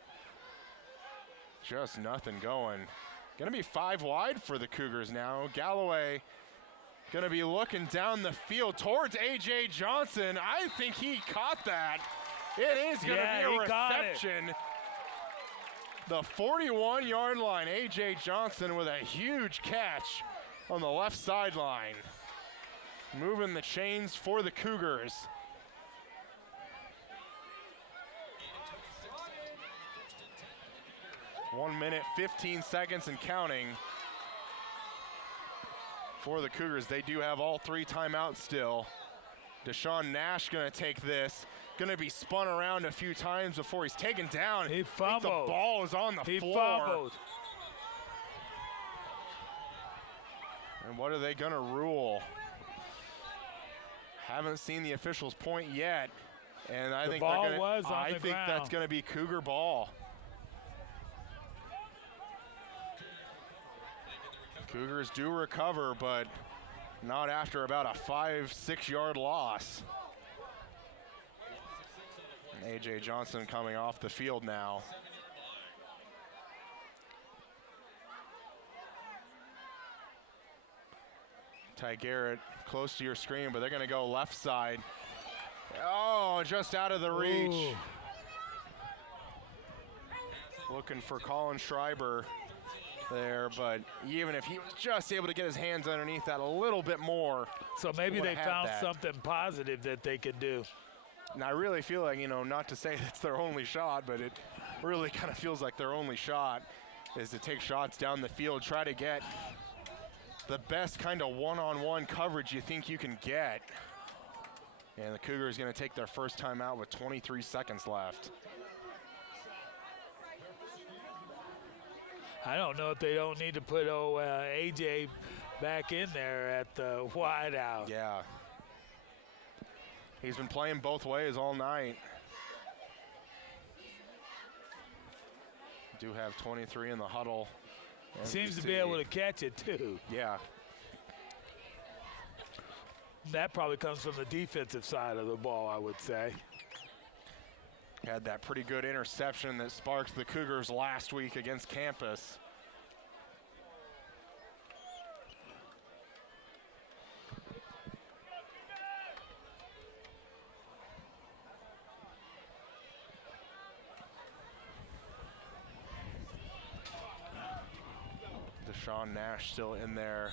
just nothing going. Going to be 5 wide for the Cougars now. Galloway going to be looking down the field towards A.J. Johnson. I think he caught that. It is going to be a reception. The 41-yard line, A.J. Johnson with a huge catch on the left sideline. Moving the chains for the Cougars. One minute, 15 seconds and counting for the Cougars. They do have all 3 timeouts still. Deshaun Nash going to take this. Going to be spun around a few times before he's taken down. He fumbled. I think the ball is on the floor. He fumbled. And what are they going to rule? Haven't seen the officials point yet. And I think ball they're gonna, was on I the think ground. that's going to be Cougar ball. Cougars do recover, but not after about a 5-6 yard loss. And A.J. Johnson coming off the field now. Ty Garrett close to your screen, but they're going to go left side. Oh, just out of the reach. Ooh. Looking for Colin Schreiber there, but even if he was just able to get his hands underneath that a little bit more. So maybe they would've had found that. something positive that they could do. And I really feel like, not to say it's their only shot, but it really kind of feels like their only shot is to take shots down the field, try to get the best kind of one-on-one coverage you think you can get. And the Cougars going to take their first time out with 23 seconds left. I don't know if they don't need to put AJ back in there at the wide out. Yeah. He's been playing both ways all night. Do have 23 in the huddle. as Seems we to be see. able to catch it too. Yeah. That probably comes from the defensive side of the ball, I would say. Had that pretty good interception that sparked the Cougars last week against Campus. Deshaun Nash still in there.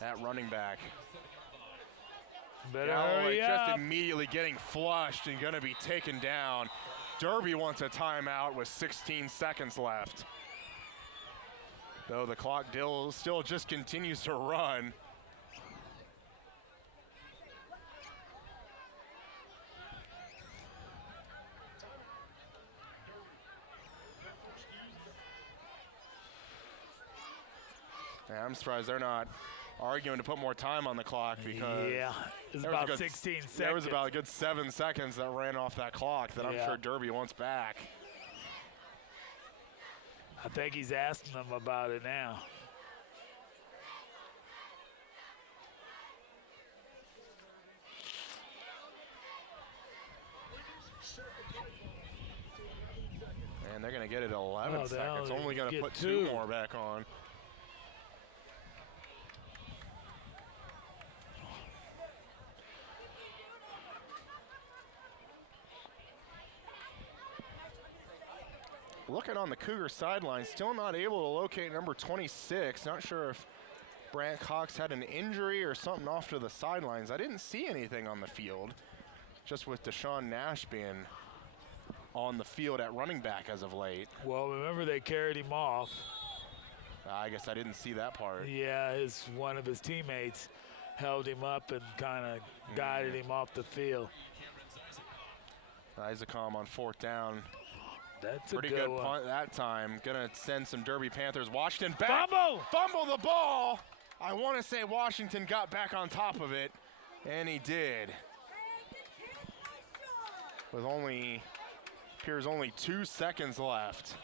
That running back. Better Galloway hurry just up. immediately getting flushed and going to be taken down. Derby wants a timeout with 16 seconds left. Though the clock still just continues to run. Yeah, I'm surprised they're not arguing to put more time on the clock because it's there was about a good 16 seconds. There was about a good 7 seconds that ran off that clock that I'm sure Derby wants back. I think he's asking them about it now. And they're going to get it 11 seconds. Only going to put 2 more back on. Looking on the Cougar sideline, still not able to locate number 26. Not sure if Brant Cox had an injury or something off to the sidelines. I didn't see anything on the field, just with Deshaun Nash being on the field at running back as of late. Well, remember they carried him off. I guess I didn't see that part. Yeah, one of his teammates held him up and kind of guided him off the field. Isaacom on 4th down. That's pretty a good punt that time. Gonna send some Derby Panthers. Washington back. Fumble the ball. I want to say Washington got back on top of it, and he did. With only 2 seconds left.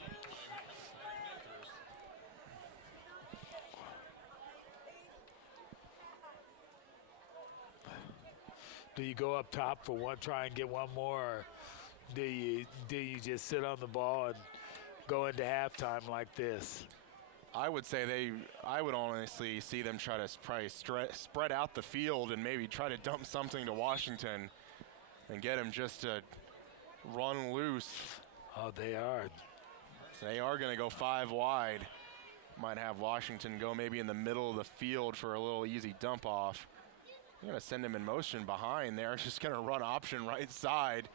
Do you go up top for one, try and get one more, or do you just sit on the ball and go into halftime like this? I would honestly see them try to probably spread out the field and maybe try to dump something to Washington and get him just to run loose. Oh, they are. They are going to go 5 wide. Might have Washington go maybe in the middle of the field for a little easy dump off. I'm going to send him in motion behind there. Just going to run option right side.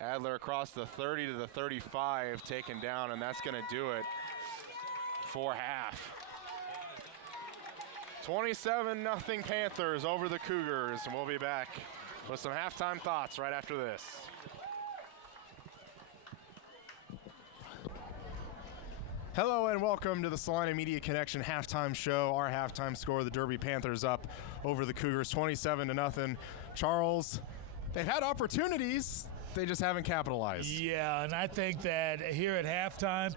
Adler across the 30 to the 35, taken down, and that's going to do it for half. 27-0 Panthers over the Cougars, and we'll be back with some halftime thoughts right after this. Hello and welcome to the Salina Media Connection halftime show. Our halftime score, the Derby Panthers up over the Cougars 27-0. Charles, they've had opportunities. They just haven't capitalized. Yeah, and I think that here at halftime,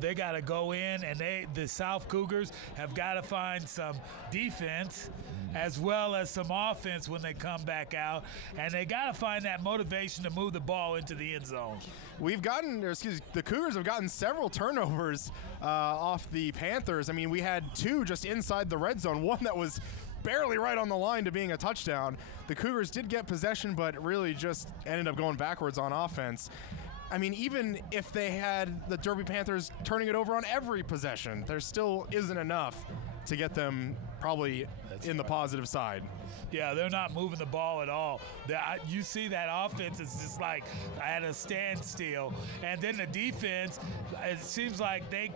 they got to go in, and the South Cougars have got to find some defense as well as some offense when they come back out, and they got to find that motivation to move the ball into the end zone. The Cougars have gotten several turnovers off the Panthers. I mean, we had 2 just inside the red zone, one that was barely right on the line to being a touchdown. The Cougars did get possession, but really just ended up going backwards on offense. I mean, even if they had the Derby Panthers turning it over on every possession, there still isn't enough to get them probably the positive side. Yeah, they're not moving the ball at all. You see that offense is just like at a standstill. And then the defense, it seems like they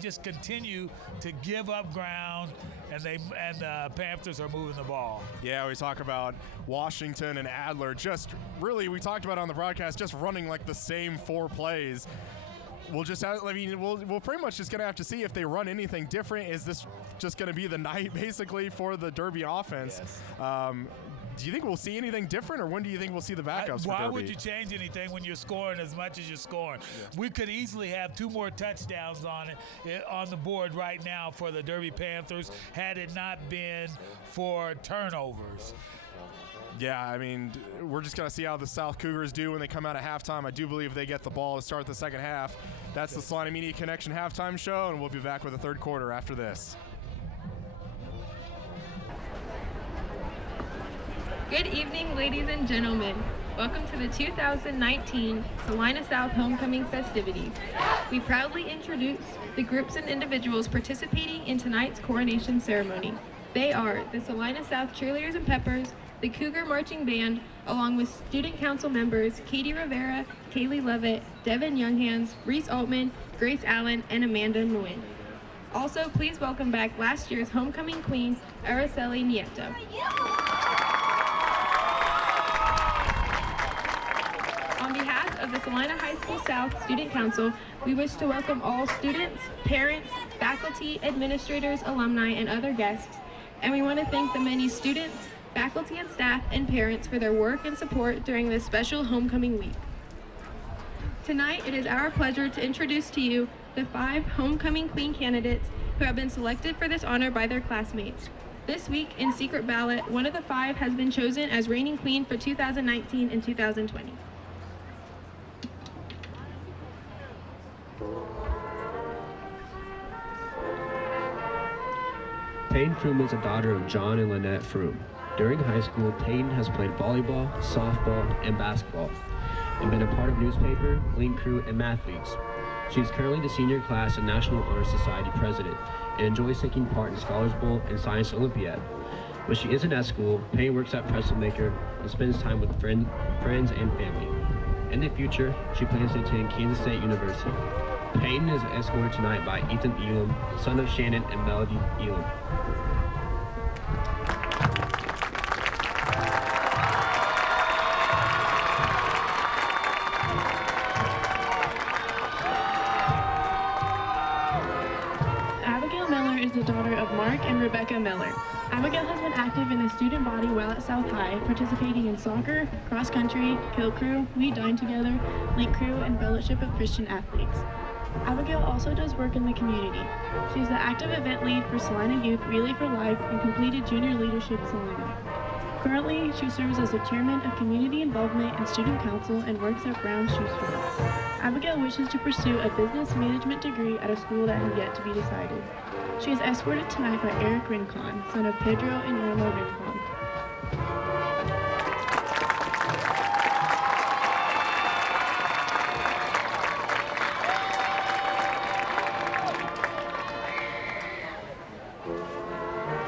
just continue to give up ground, and the Panthers are moving the ball. Yeah, we talk about Washington and Adler we talked about on the broadcast, just running like the same 4 plays. We're pretty much just going to have to see if they run anything different. Is this just going to be the night, basically, for the Derby offense? Yes. Do you think we'll see anything different, or when do you think we'll see the backups for Why Derby? would you change anything when you're scoring as much as you're scoring? Yeah. We could easily have 2 more touchdowns on the board right now for the Derby Panthers had it not been for turnovers. Yeah, I mean, we're just going to see how the South Cougars do when they come out of halftime. I do believe they get the ball to start the second half. That's the Salina Media Connection halftime show, and we'll be back with the third quarter after this. Good evening, ladies and gentlemen. Welcome to the 2019 Salina South Homecoming festivities. We proudly introduce the groups and individuals participating in tonight's coronation ceremony. They are the Salina South Cheerleaders and Peppers, the Cougar Marching Band, along with Student Council members Katie Rivera, Kaylee Lovett, Devin Younghands, Reese Altman, Grace Allen, and Amanda Nguyen. Also, please welcome back last year's homecoming queen, Araceli Nieto. On behalf of the Salina High School South Student Council, we wish to welcome all students, parents, faculty, administrators, alumni, and other guests. And we want to thank the many students, faculty and staff, and parents for their work and support during this special homecoming week. Tonight, it is our pleasure to introduce to you the 5 homecoming queen candidates who have been selected for this honor by their classmates. This week, in secret ballot, one of the 5 has been chosen as reigning queen for 2019 and 2020. Peyton Froome is the daughter of John and Lynette Froome. During high school, Peyton has played volleyball, softball, and basketball, and been a part of newspaper, link crew, and math leagues. She is currently the senior class and National Honor Society president, and enjoys taking part in Scholars Bowl and Science Olympiad. When she isn't at school, Peyton works at Pretzel Maker and spends time with friends and family. In the future, she plans to attend Kansas State University. Peyton is escorted tonight by Ethan Elam, son of Shannon and Melody Elam. Abigail Miller is the daughter of Mark and Rebecca Miller. Abigail has been active in the student body while at South High, participating in soccer, cross country, kill crew, We Dine Together, link crew, and Fellowship of Christian Athletes. Abigail also does work in the community. She is the active event lead for Salina Youth Relay for Life and completed Junior Leadership Salina. Currently, she serves as the chairman of Community Involvement and Student Council and works at Brown Shoe Store. Abigail wishes to pursue a business management degree at a school that has yet to be decided. She is escorted tonight by Eric Rincon, son of Pedro and Norma Rincon.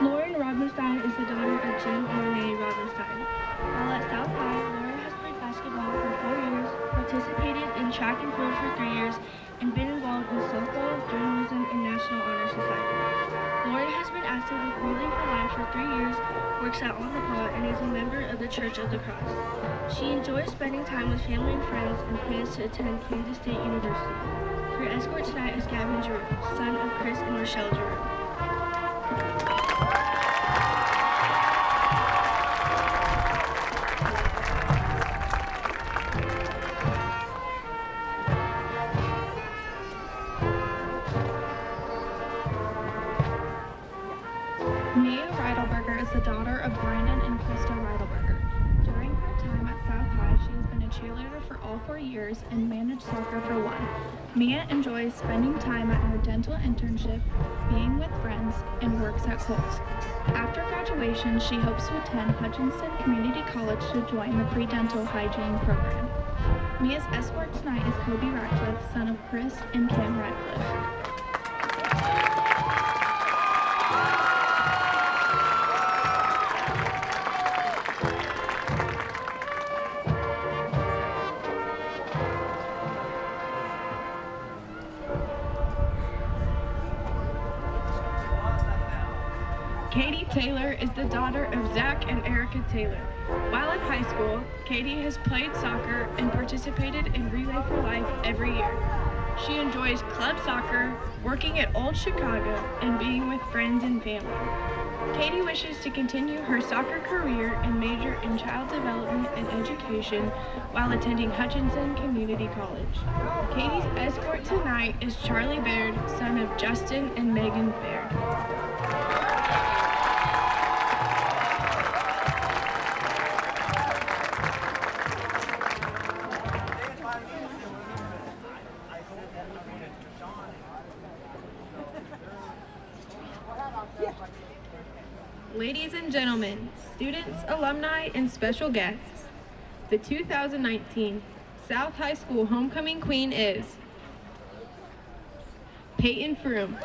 Lauren Robinstein is the daughter of Jim and Renee Robinstein. While at South High, Lauren has played basketball for 4 years, participated in track and field for 3 years, and been involved in softball, journalism, and National Honor Society. Lauren has been active with Relay for Life for 3 years, works at On the Paw, and is a member of the Church of the Cross. She enjoys spending time with family and friends and plans to attend Kansas State University. Her escort tonight is Gavin Giroux, son of Chris and Rochelle Giroux. Mia Reidelberger is the daughter of Brandon and Krista Reidelberger. During her time at South High, she has been a cheerleader for all 4 years and managed soccer for 1. Mia enjoys spending time at her dental internship, being with friends, and works at Kohl's. After graduation, she hopes to attend Hutchinson Community College to join the pre-dental hygiene program. Mia's escort tonight is Kobe Ratcliffe, son of Chris and Kim Ratcliffe. Katie Taylor is the daughter of Zach and Erica Taylor. While in high school, Katie has played soccer and participated in Relay for Life every year. She enjoys club soccer, working at Old Chicago, and being with friends and family. Katie wishes to continue her soccer career and major in child development and education while attending Hutchinson Community College. Katie's escort tonight is Charlie Baird, son of Justin and Megan Baird. Ladies and gentlemen, students, alumni, and special guests, the 2019 South High School homecoming queen is Peyton Froome.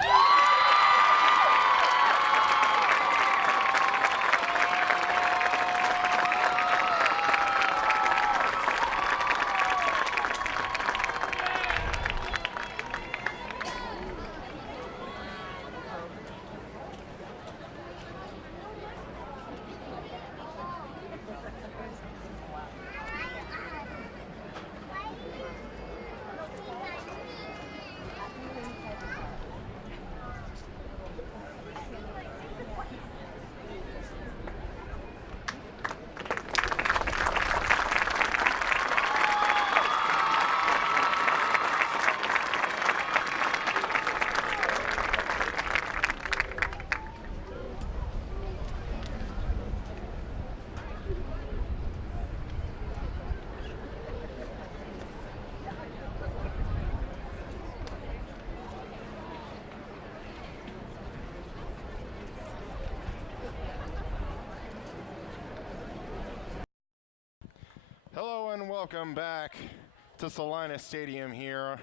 Hello and welcome back to Salina Stadium here.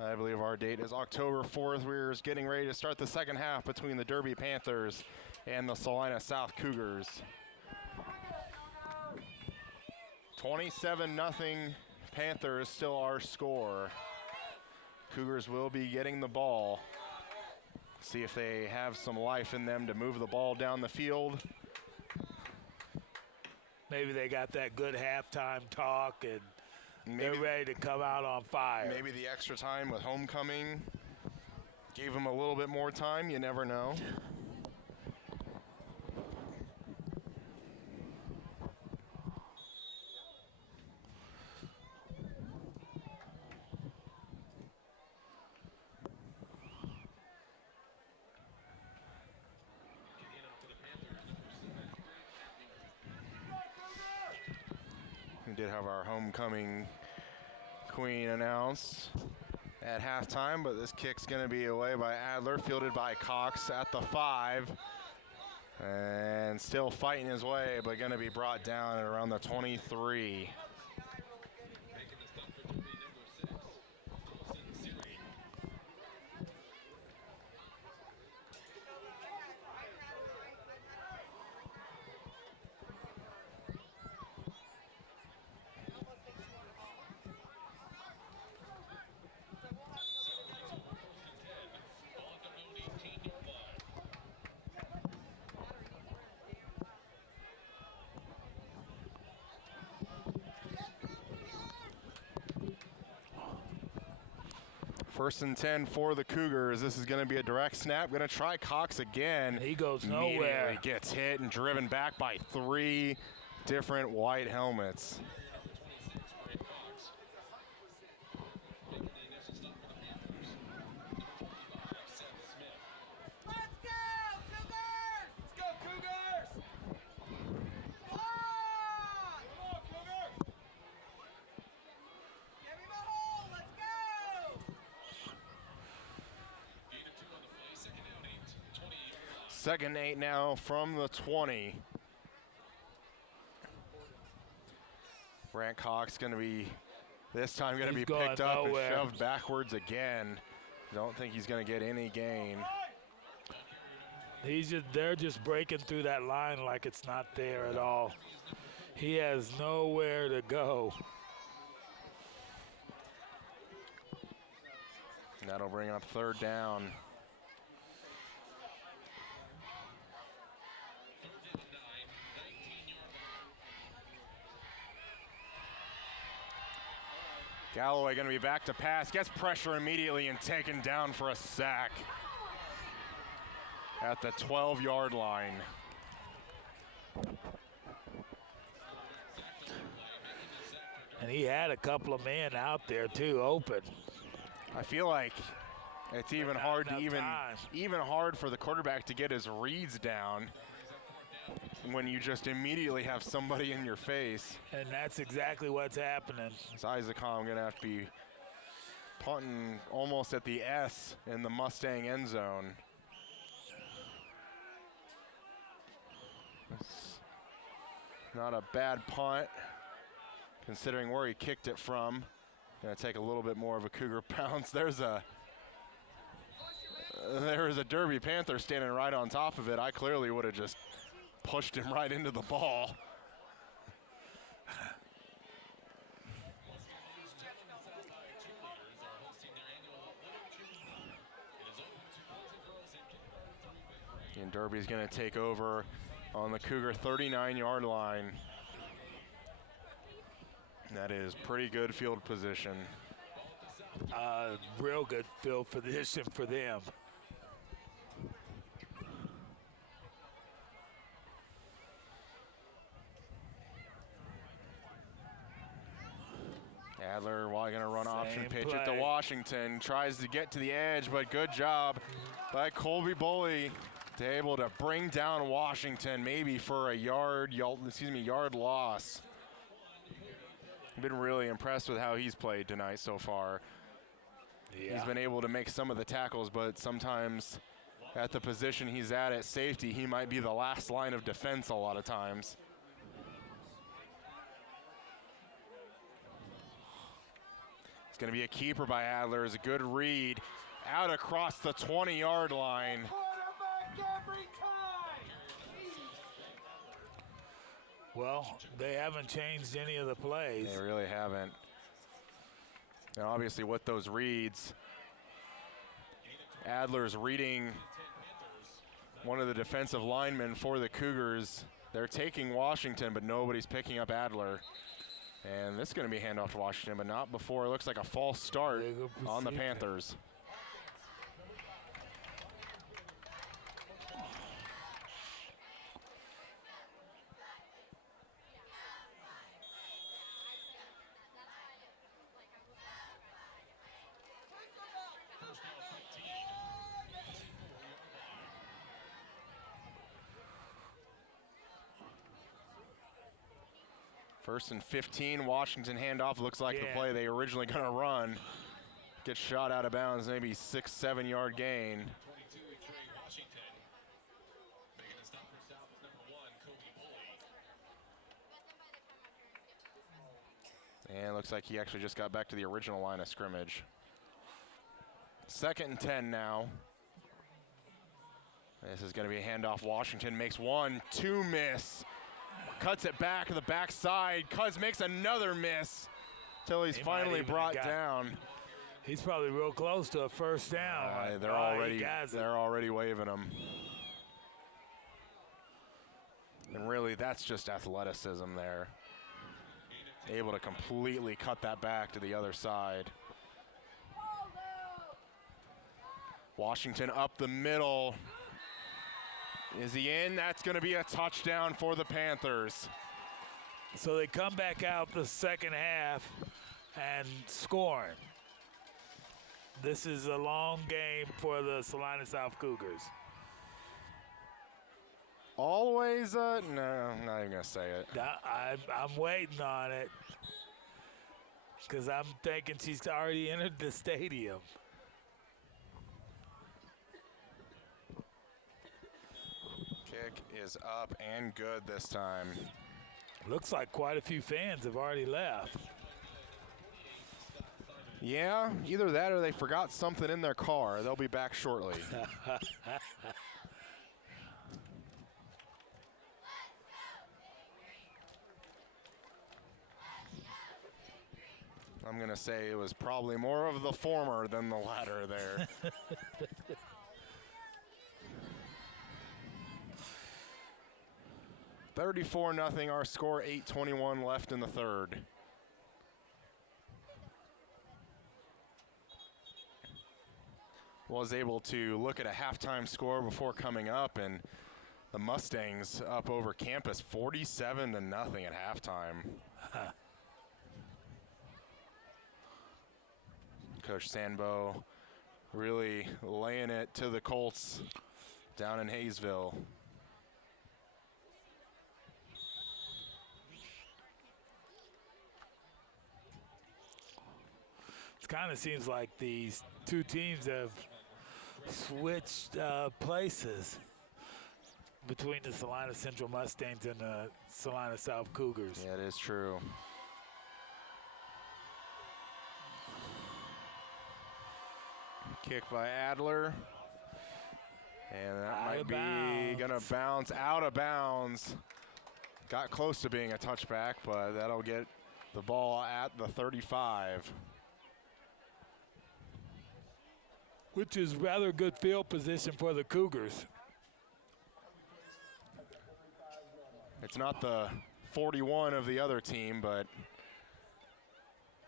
I believe our date is October 4th. We're getting ready to start the second half between the Derby Panthers and the Salina South Cougars. 27-0 Panthers still our score. Cougars will be getting the ball. See if they have some life in them to move the ball down the field. Maybe they got that good halftime talk and they're ready to come out on fire. Maybe the extra time with homecoming gave them a little bit more time. You never know. We did have our homecoming queen announced at halftime, but this kick's going to be away by Adler, fielded by Cox at the 5. And still fighting his way, but going to be brought down at around the 23. First and 10 for the Cougars. This is going to be a direct snap. Going to try Cox again. He goes nowhere. Immediately gets hit and driven back by 3 different white helmets. Second 8 now from the 20. Grant Cox going to be, this time going to be picked up and shoved backwards again. Don't think he's going to get any gain. They're just breaking through that line like it's not there at all. He has nowhere to go. That'll bring up third down. Galloway going to be back to pass, gets pressure immediately and taken down for a sack at the 12-yard line. And he had a couple of men out there too, open. I feel like it's even hard to even hard for the quarterback to get his reads down when you just immediately have somebody in your face. And that's exactly what's happening. It's Isaacom going to have to be punting almost at the S in the Mustang end zone. It's not a bad punt, considering where he kicked it from. Going to take a little bit more of a Cougar bounce. There is a Derby Panther standing right on top of it. I clearly would have just pushed him right into the ball. And Derby's going to take over on the Cougar 39-yard line. That is pretty good field position. Real good field position for them. Adler, while going to run option pitch at the Washington, tries to get to the edge, but good job by Colby Bully to able to bring down Washington, maybe for a yard loss. Been really impressed with how he's played tonight so far. Yeah. He's been able to make some of the tackles, but sometimes at the position he's at safety, he might be the last line of defense a lot of times. It's going to be a keeper by Adler. It's a good read out across the 20-yard line. Well, they haven't changed any of the plays. They really haven't. And obviously with those reads, Adler's reading one of the defensive linemen for the Cougars. They're taking Washington, but nobody's picking up Adler. And this is going to be handoff to Washington, but not before it looks like a false start on the Panthers. First and 15, Washington handoff. Looks like the play they originally going to run. Gets shot out of bounds, maybe 6-7 yard gain. And looks like he actually just got back to the original line of scrimmage. 2nd and 10 now. This is going to be a handoff. Washington makes 1, 2 miss. Cuts it back to the backside. Cuz makes another miss till he's finally brought down. He's probably real close to a first down. They're already waving him. And really, that's just athleticism there. Able to completely cut that back to the other side. Washington up the middle. Is he in? That's going to be a touchdown for the Panthers. So they come back out the second half and scoring. This is a long game for the Salina South Cougars. Always, no, I'm not even going to say it. I'm waiting on it because I'm thinking she's already entered the stadium. Kick is up and good this time. Looks like quite a few fans have already left. Yeah, either that or they forgot something in their car. They'll be back shortly. I'm going to say it was probably more of the former than the latter there. 34-0 our score, 8:21 left in the third. Was able to look at a halftime score before coming up, and the Mustangs up over campus 47-0 at halftime. Coach Sandbo really laying it to the Colts down in Hayesville. It kind of seems like these two teams have switched places between the Salina Central Mustangs and the Salina South Cougars. Yeah, it is true. Kick by Adler. And that might be going to bounce out of bounds. Got close to being a touchback, but that'll get the ball at the 35. Which is rather good field position for the Cougars. It's not the 41 of the other team, but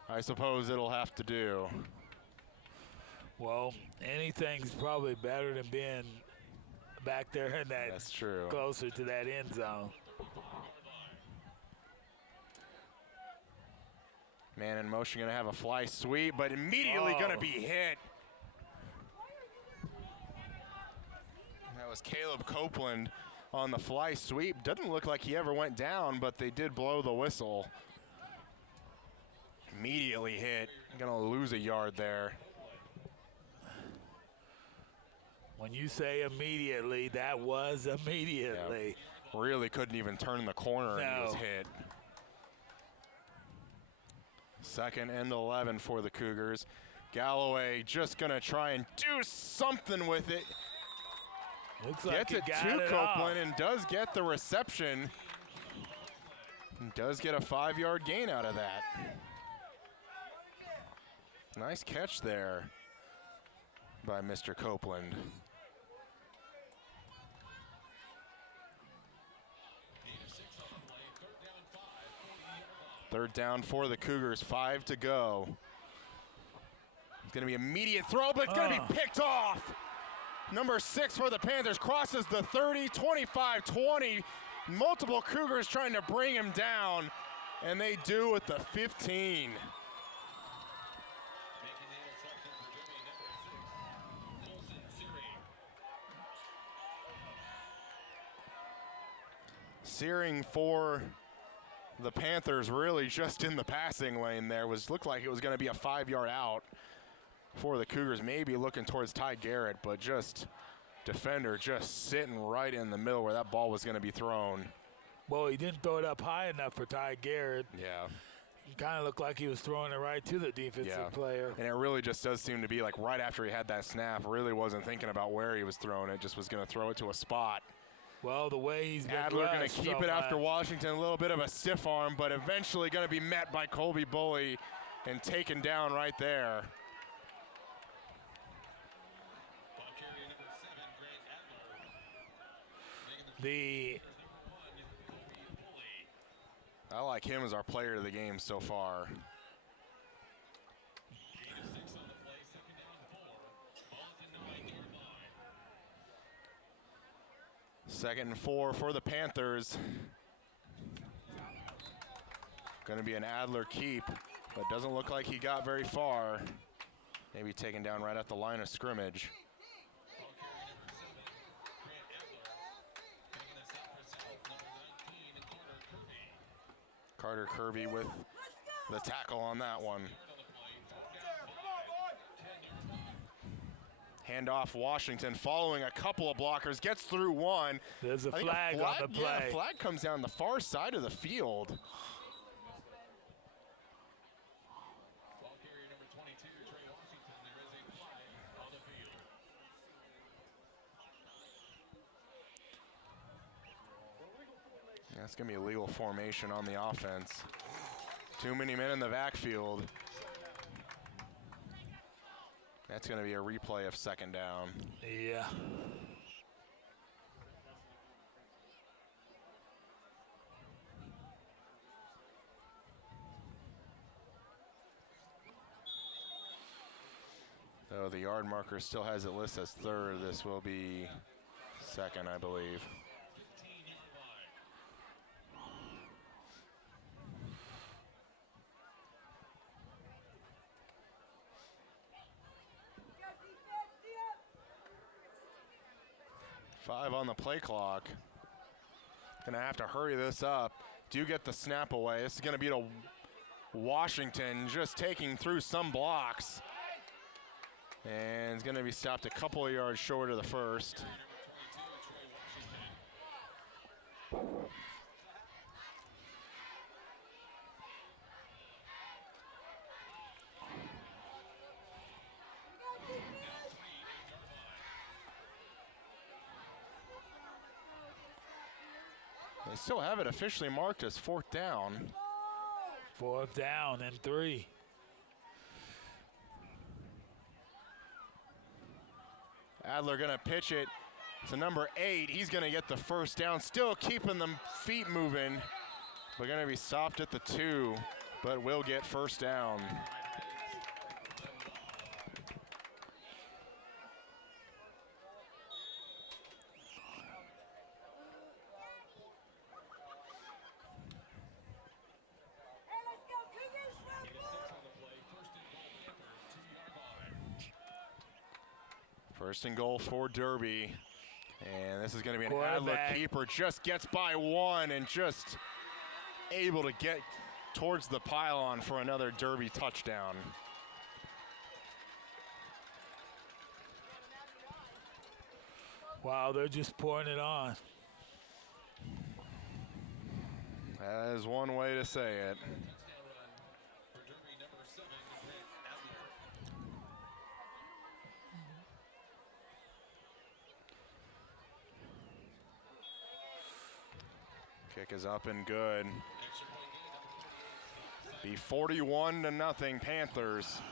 I suppose it'll have to do. Well, anything's probably better than being back there in that. That's true. Closer to that end zone. Man in motion, going to have a fly sweep, but immediately going to be hit. That was Caleb Copeland on the fly sweep. Doesn't look like he ever went down, but they did blow the whistle. Immediately hit. Going to lose a yard there. When you say immediately, that was immediately. Yeah, really couldn't even turn the corner and he was hit. 2nd and 11 for the Cougars. Galloway just going to try and do something with it. Looks like Gets it to Copeland and does get the reception. And does get a 5-yard gain out of that. Nice catch there by Mr. Copeland. Third down for the Cougars, 5 to go. It's going to be immediate throw, but it's going to be picked off. Number 6 for the Panthers crosses the 30, 25-20. Multiple Cougars trying to bring him down, and they do at the 15. Searing for the Panthers really just in the passing lane there. Looked like it was going to be a 5-yard out for the Cougars, maybe looking towards Ty Garrett, but just defender just sitting right in the middle where that ball was going to be thrown. Well, he didn't throw it up high enough for Ty Garrett. Yeah. He kind of looked like he was throwing it right to the defensive player. And it really just does seem to be like right after he had that snap, really wasn't thinking about where he was throwing it, just was going to throw it to a spot. Well, the way he's been Adler going to rushed keep so it after much. Washington, a little bit of a stiff arm, but eventually going to be met by Colby Bully and taken down right there. I like him as our player of the game so far. Second and 4 for the Panthers. Going to be an Adler keep, but doesn't look like he got very far. Maybe taken down right at the line of scrimmage. Carter Kirby with the tackle on that one. Handoff Washington following a couple of blockers, gets through one. There's a flag on the play. Yeah, flag comes down the far side of the field. That's going to be a legal formation on the offense. Too many men in the backfield. That's going to be a replay of second down. Yeah. So the yard marker still has it listed as third. This will be second, I believe. Five on the play clock. Gonna have to hurry this up. Do get the snap away. This is gonna be to Washington, just taking through some blocks. And it's gonna be stopped a couple of yards short of the first. They still have it officially marked as fourth down. 4th down and 3. Adler gonna pitch it to number 8. He's gonna get the first down, still keeping the feet moving. We're gonna be stopped at the 2, but will get first down. First and goal for Derby. And this is going to be an Adler keeper. Just gets by one and just able to get towards the pylon for another Derby touchdown. Wow, they're just pouring it on. That is one way to say it. Kick is up and good. Be 41-0 Panthers.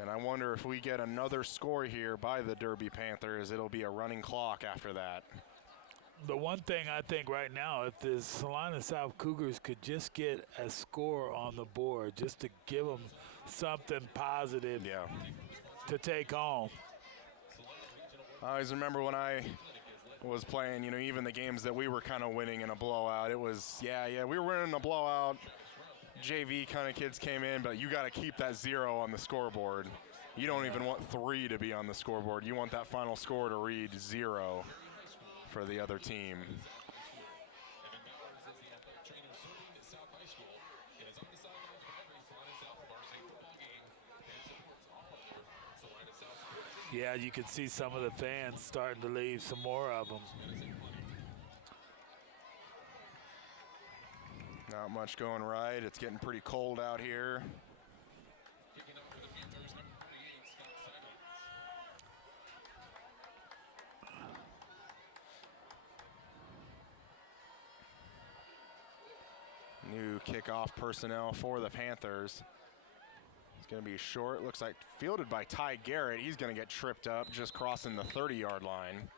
And I wonder if we get another score here by the Derby Panthers, it'll be a running clock after that. The one thing I think right now, if the Salina South Cougars could just get a score on the board, just to give them something positive to take home. I always remember when I was playing, you know, even the games that we were kind of winning in a blowout, it was, we were winning a blowout. JV kind of kids came in, but you got to keep that 0 on the scoreboard. You don't even want 3 to be on the scoreboard. You want that final score to read 0 for the other team. Yeah, you can see some of the fans starting to leave, some more of them. Not much going right. It's getting pretty cold out here. New kickoff personnel for the Panthers. It's going to be short. Looks like fielded by Ty Garrett. He's going to get tripped up just crossing the 30-yard line.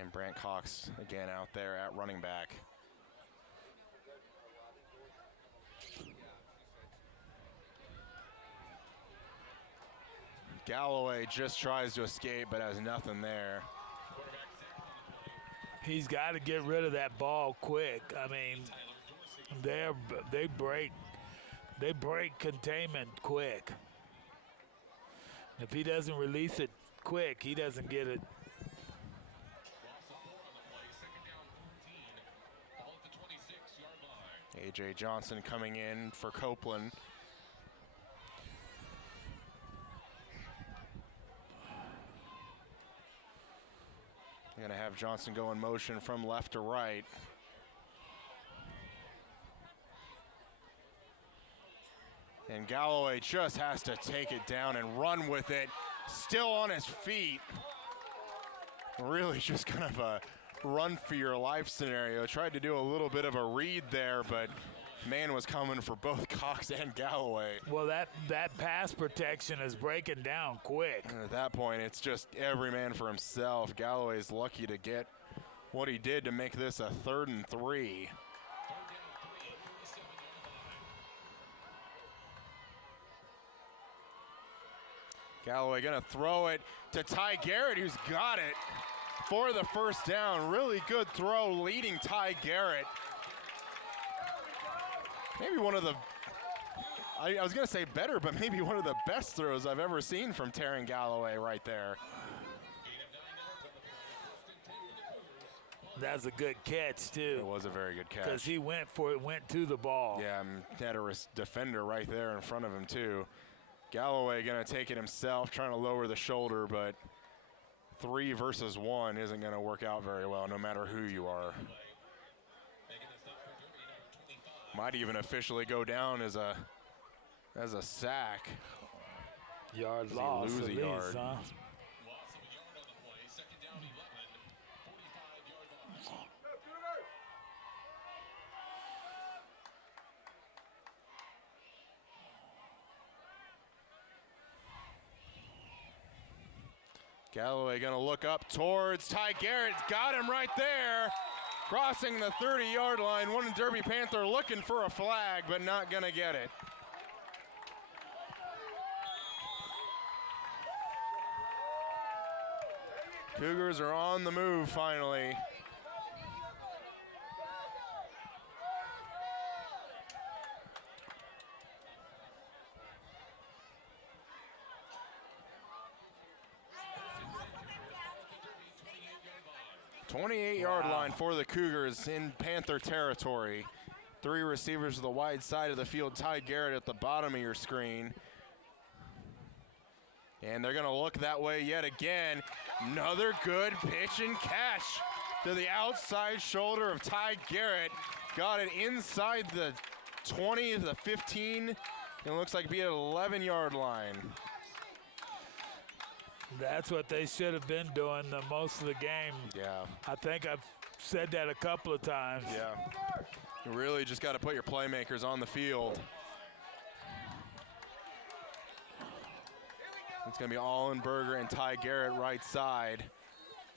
And Brant Cox again out there at running back. Galloway just tries to escape but has nothing there. He's got to get rid of that ball quick. I mean, they break containment quick. If he doesn't release it quick, he doesn't get it. A.J. Johnson coming in for Copeland. You're going to have Johnson go in motion from left to right. And Galloway just has to take it down and run with it. Still on his feet. Really just kind of a run for your life scenario. Tried to do a little bit of a read there, but man was coming for both Cox and Galloway. Well, that pass protection is breaking down quick. And at that point, it's just every man for himself. Galloway's lucky to get what he did to make this a 3rd and 3. Galloway gonna throw it to Ty Garrett, who's got it for the first down. Really good throw leading Ty Garrett. Maybe one of the, I was gonna say better, but maybe one of the best throws I've ever seen from Taryn Galloway right there. That's a good catch too. It was a very good catch. Because he went for it, went to the ball. Yeah, had a defender right there in front of him too. Galloway gonna take it himself, trying to lower the shoulder, but 3 versus 1 isn't gonna work out very well, no matter who you are. Might even officially go down as a sack. Yard loss, lose a yard. Huh? Galloway gonna look up towards Ty Garrett. Got him right there. Crossing the 30-yard line. One Derby Panther looking for a flag, but not gonna get it. Cougars are on the move finally. Wow. 28-yard line for the Cougars in Panther territory. Three receivers to the wide side of the field. Ty Garrett at the bottom of your screen. And they're going to look that way yet again. Another good pitch and catch to the outside shoulder of Ty Garrett. Got it inside the 20, the 15. It looks like be at 11-yard line. That's what they should have been doing the most of the game. Yeah. I think I've said that a couple of times. Yeah. You really just got to put your playmakers on the field. It's going to be Allenberger and Ty Garrett right side.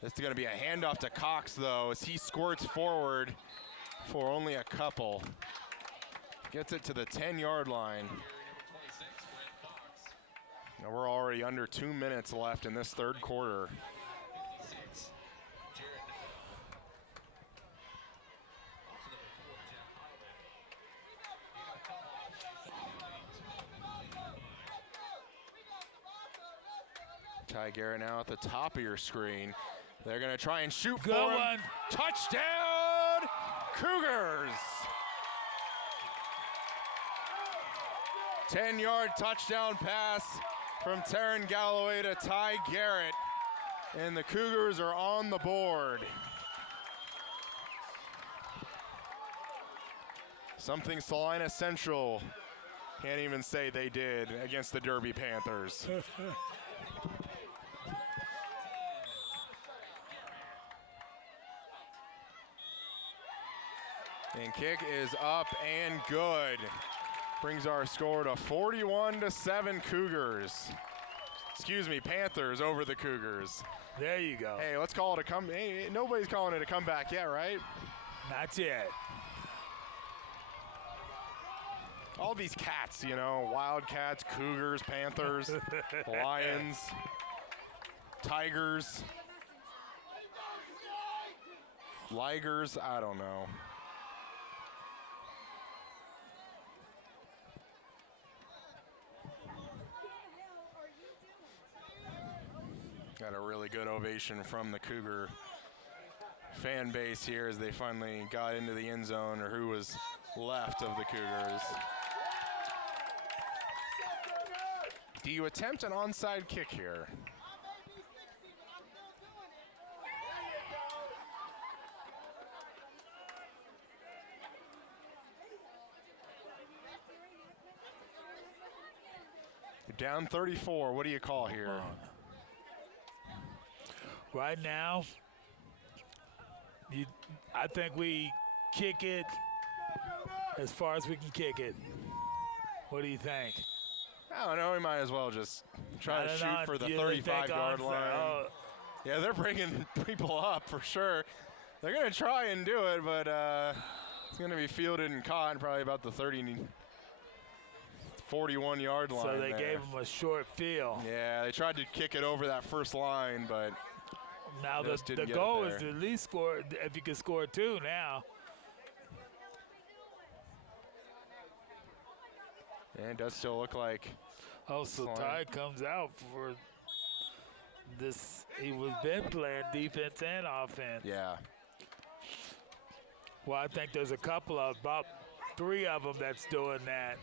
This is going to be a handoff to Cox, though, as he squirts forward for only a couple. Gets it to the 10-yard line. Now we're already under 2 minutes left in this third quarter. Ty Garrett now at the top of your screen. They're going to try and shoot for him. One. Touchdown, Cougars! 10-yard touchdown pass from Taryn Galloway to Ty Garrett. And the Cougars are on the board. Something Salina Central can't even say they did against the Derby Panthers. And kick is up and good. Brings our score to 41-7 Cougars. Excuse me, Panthers over the Cougars. There you go. Hey, let's call it a comeback. Hey, nobody's calling it a comeback yet, right? Not yet. All these cats, you know, Wildcats, Cougars, Panthers, Lions, Tigers, Ligers, I don't know. Got a really good ovation from the Cougar fan base here as they finally got into the end zone, or who was left of the Cougars. Do you attempt an onside kick here? You're down 34. What do you call here? Right now, I think we kick it as far as we can kick it. What do you think? I don't know. We might as well just try to shoot for the 35-yard line. Oh. Yeah, they're bringing people up for sure. They're going to try and do it, but it's going to be fielded and caught probably about the 41-yard line. So they there. gave them a short field. Yeah, they tried to kick it over that first line, but now the goal is to at least score, if you can score two now. And it does still look like. Oh, so Ty comes out for this. He was been playing defense and offense. Yeah. Well, I think there's about 3 of them that's doing that.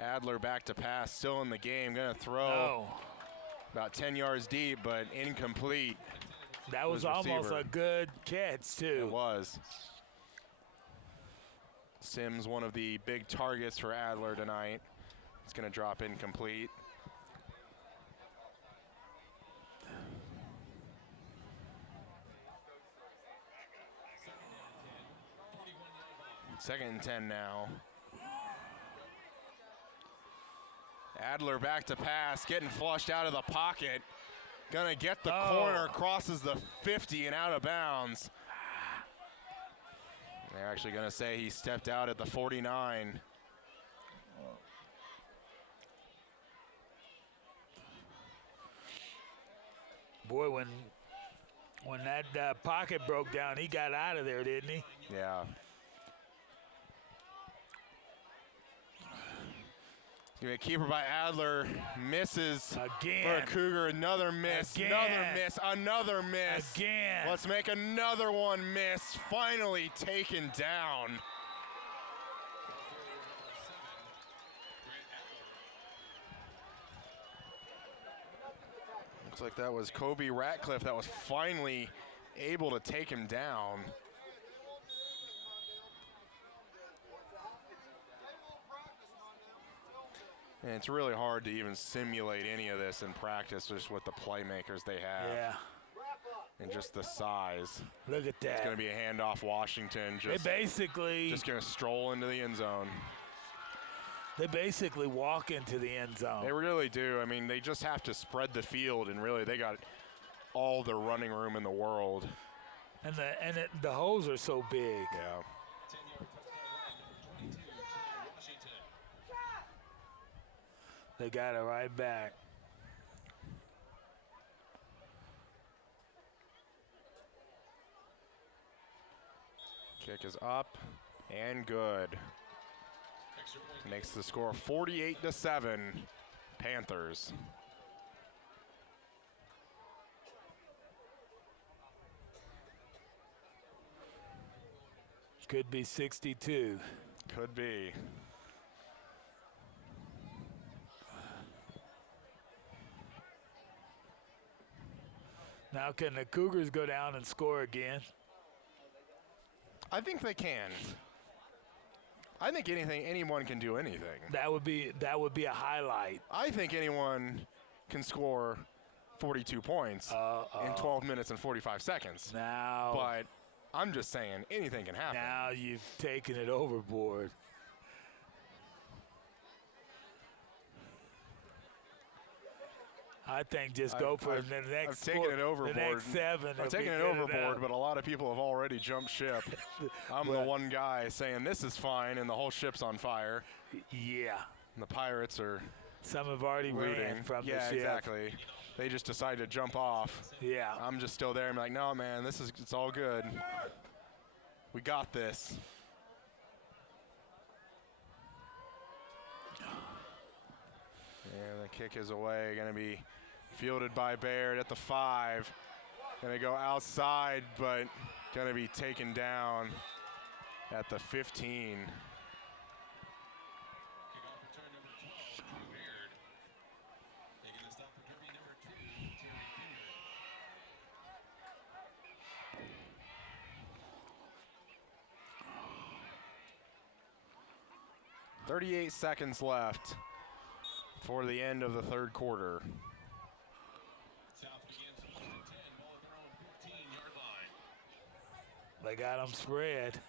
Adler back to pass, still in the game, going to throw about 10 yards deep, but incomplete. That was almost a good catch, too. It was. Sims, one of the big targets for Adler tonight. It's going to drop incomplete. Second and 10 now. Adler back to pass, getting flushed out of the pocket. Gonna get the corner, crosses the 50 and out of bounds. They're actually gonna say he stepped out at the 49. Boy, when that pocket broke down, he got out of there, didn't he? Yeah. Keeper by Adler, misses Again. for a Cougar. Another miss, Again. another miss, another miss. Again. Let's make another one miss. Finally taken down. Looks like that was Kobe Ratcliffe that was finally able to take him down. And it's really hard to even simulate any of this in practice just with the playmakers they have. Yeah. And just the size. Look at that. It's going to be a handoff Washington. They basically just going to stroll into the end zone. They basically walk into the end zone. They really do. I mean, they just have to spread the field, and really they got all the running room in the world. And the holes are so big. Yeah. They got it right back. Kick is up and good. Makes the score 48-7, Panthers. Could be 62. Could be. Now can the Cougars go down and score again? I think they can. I think anyone can do anything. That would be a highlight. I think anyone can score 42 points in 12 minutes and 45 seconds. Now, but I'm just saying anything can happen. Now you've taken it overboard. I think just go for the next. I've taken it overboard. The next 7. I've taken it overboard, but a lot of people have already jumped ship. I'm the one guy saying this is fine, and the whole ship's on fire. Yeah. And the Pirates are. Some have already ran from the ship. Yeah, exactly. They just decided to jump off. Yeah. I'm just still there. I'm like, no, man, it's all good. We got this. And the kick is away. Going to be fielded by Baird at the 5. Going to go outside, but going to be taken down at the 15. .38 seconds left for the end of the third quarter. They got them spread.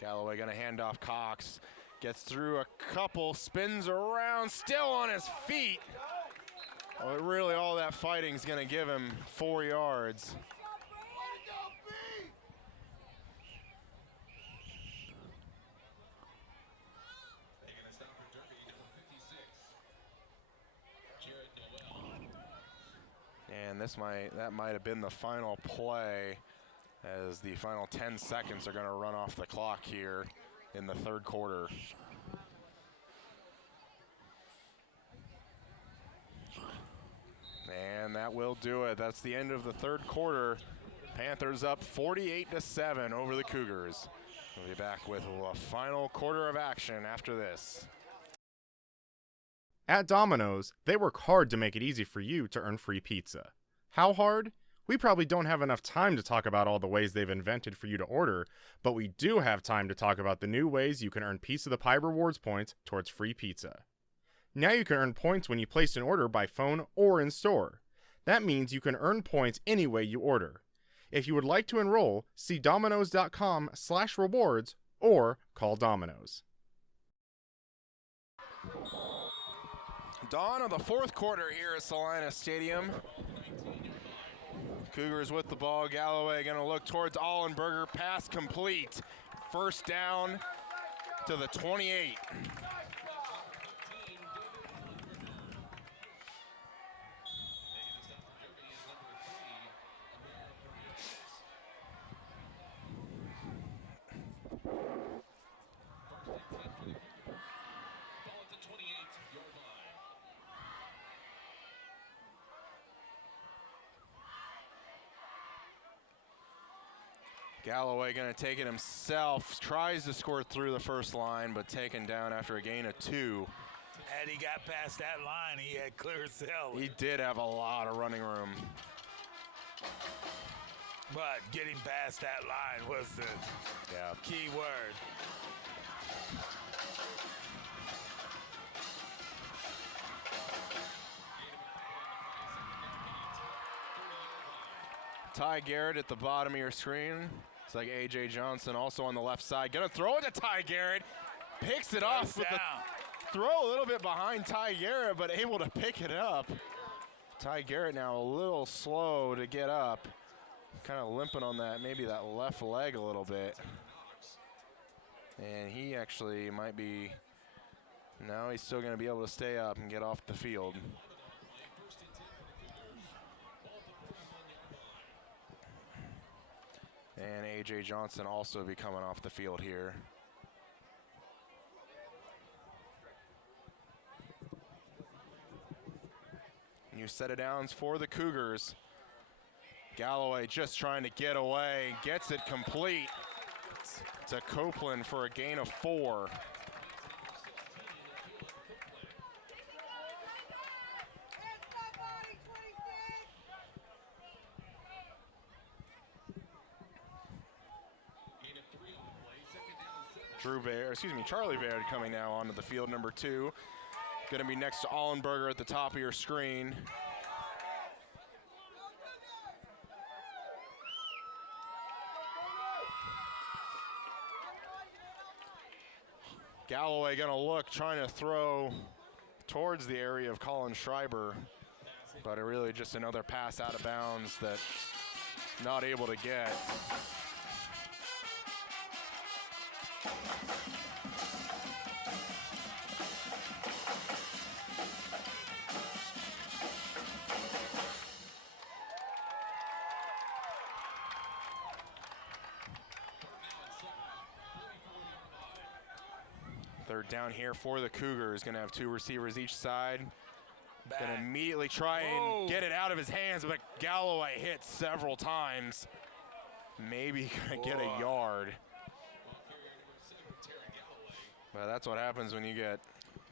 Galloway going to hand off Cox. Gets through a couple, spins around, still on his feet. Well, really all that fighting is going to give him 4 yards. And that might have been the final play, as the final 10 seconds are going to run off the clock here in the third quarter. And that will do it. That's the end of the third quarter. Panthers up 48-7 over the Cougars. We'll be back with a final quarter of action after this. At Domino's, they work hard to make it easy for you to earn free pizza. How hard? We probably don't have enough time to talk about all the ways they've invented for you to order, but we do have time to talk about the new ways you can earn Piece of the Pie rewards points towards free pizza. Now you can earn points when you place an order by phone or in store. That means you can earn points any way you order. If you would like to enroll, see dominos.com/rewards or call Domino's. Dawn of the fourth quarter here at Salina Stadium. Cougars with the ball. Galloway going to look towards Allenberger. Pass complete. First down to the 28. Galloway going to take it himself. Tries to score through the first line, but taken down after a gain of 2. Had he got past that line, he had clear sail. He did have a lot of running room. But getting past that line was the key word. Ty Garrett at the bottom of your screen. It's like A.J. Johnson also on the left side. Gonna throw it to Ty Garrett. Picks it off with the throw a little bit behind Ty Garrett, but able to pick it up. Ty Garrett now a little slow to get up. Kind of limping on that, maybe that left leg a little bit. And he actually might be, no, he's still gonna be able to stay up and get off the field. And A.J. Johnson also be coming off the field here. New set of downs for the Cougars. Galloway just trying to get away, gets it complete to Copeland for a gain of 4. Charlie Baird coming now onto the field, number 2. Going to be next to Allenberger at the top of your screen. Galloway going to look, trying to throw towards the area of Colin Schreiber, but it really just another pass out of bounds that not able to get. Third down here for the Cougars. Going to have 2 receivers each side. Going to immediately try and get it out of his hands, but Galloway hit several times. Maybe going to get a yard. Well, that's what happens when you get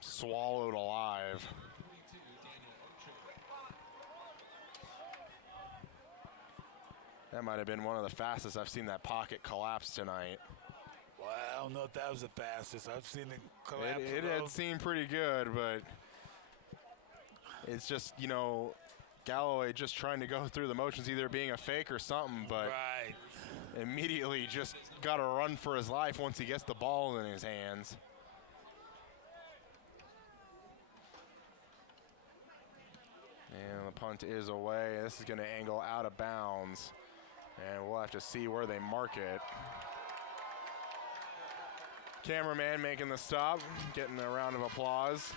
swallowed alive. That might have been one of the fastest I've seen that pocket collapse tonight. Well, I don't know if that was the fastest. I've seen it collapse. It had seemed pretty good, but it's just, you know, Galloway just trying to go through the motions, either being a fake or something, but immediately just got to run for his life once he gets the ball in his hands. And the punt is away. This is going to angle out of bounds, and we'll have to see where they mark it. Cameraman making the stop, getting a round of applause.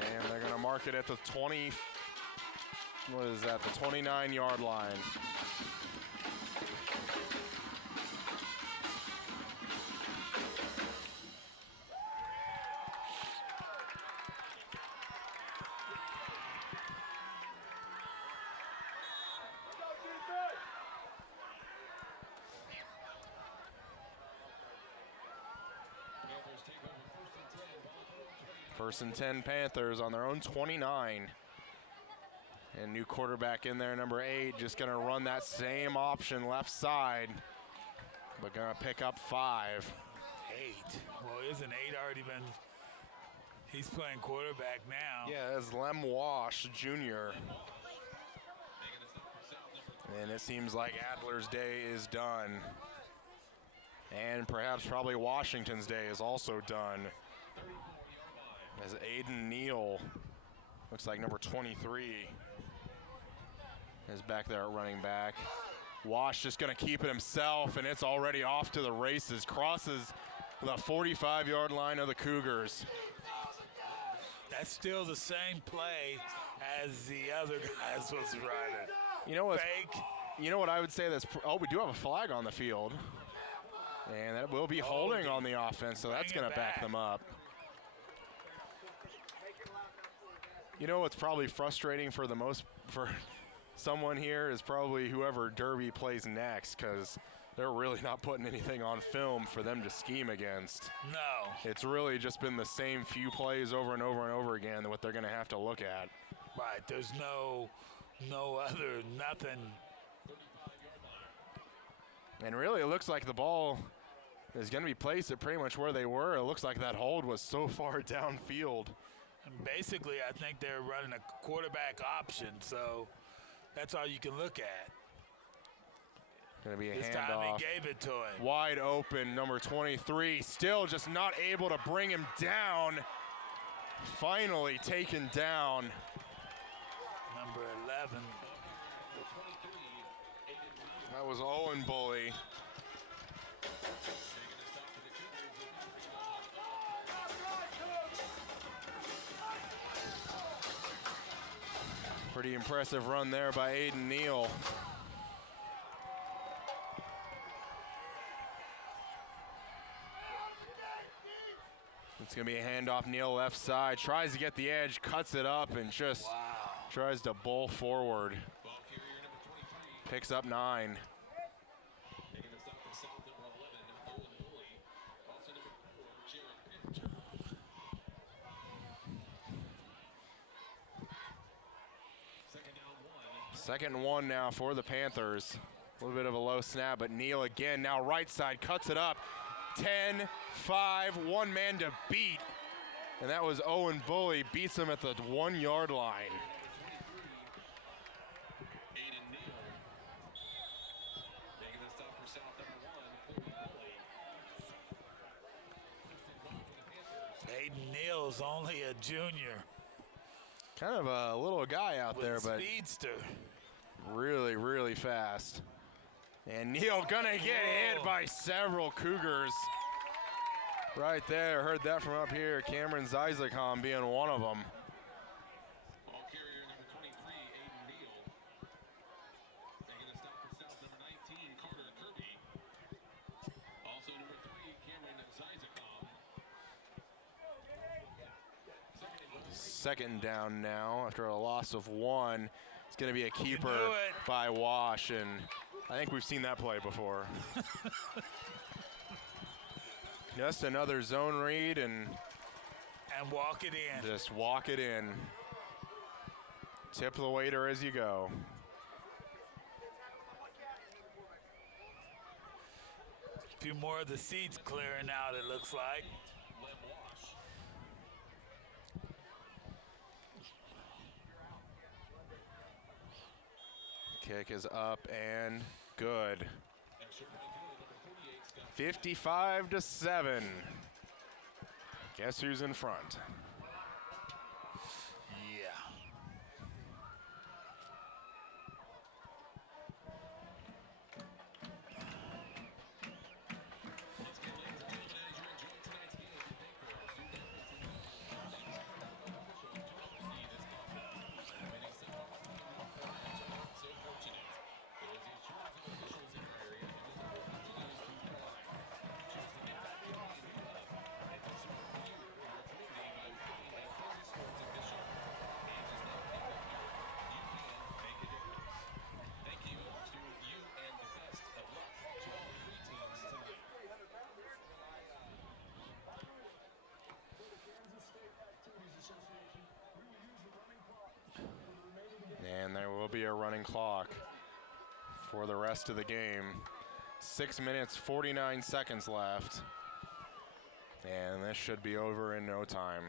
And they're going to mark it at the 20, what is that, the 29-yard line. First and 10 Panthers on their own 29. And new quarterback in there, number 8, just going to run that same option left side, but going to pick up 5. 8. Well, isn't 8 already been? He's playing quarterback now. Yeah, that's Lem Wash Jr. And it seems like Adler's day is done. And perhaps probably Washington's day is also done. As Aiden Neal, looks like number 23, is back there at running back. Wash just going to keep it himself, and it's already off to the races. Crosses the 45-yard line of the Cougars. That's still the same play as the other guys was running. You know what? Fake. You know what I would say? We do have a flag on the field, and that will be holding on the offense, so that's going to back them up. You know what's probably frustrating for someone here is probably whoever Derby plays next, because they're really not putting anything on film for them to scheme against. No. It's really just been the same few plays over and over and over again what they're going to have to look at. Right. There's no other, nothing. And really, it looks like the ball is going to be placed at pretty much where they were. It looks like that hold was so far downfield. And basically, I think they're running a quarterback option, so that's all you can look at. Going to be a This handoff. time he gave it to him. Wide open, number 23, still just not able to bring him down. Finally taken down. Number 11. That was Owen Bully. Pretty impressive run there by Aiden Neal. It's going to be a handoff. Neal left side, tries to get the edge, cuts it up, and just tries to bowl forward. Picks up 9. Second and 1 now for the Panthers. A little bit of a low snap, but Neal again, now right side, cuts it up. 10-5, one man to beat. And that was Owen Bully, beats him at the 1 yard line. Aiden Neal's only a junior. Kind of a little guy out there, but speedster. Really, really fast. And Neal gonna get hit by several Cougars. Right there, heard that from up here. Cameron Zizekon being one of them. Ball carrier number 23, Aiden Neal. Taking the stop for South, number 19, Carter Kirby. Also number 3, Cameron Zizekon. Second down now after a loss of 1. It's going to be a keeper by Wash, and I think we've seen that play before. Just another zone read and walk it in. Just walk it in. Tip the waiter as you go. A few more of the seats clearing out, it looks like. Kick is up and good. 55-7. Guess who's in front? Yeah. And there will be a running clock for the rest of the game. 6 minutes, 49 seconds left. And this should be over in no time.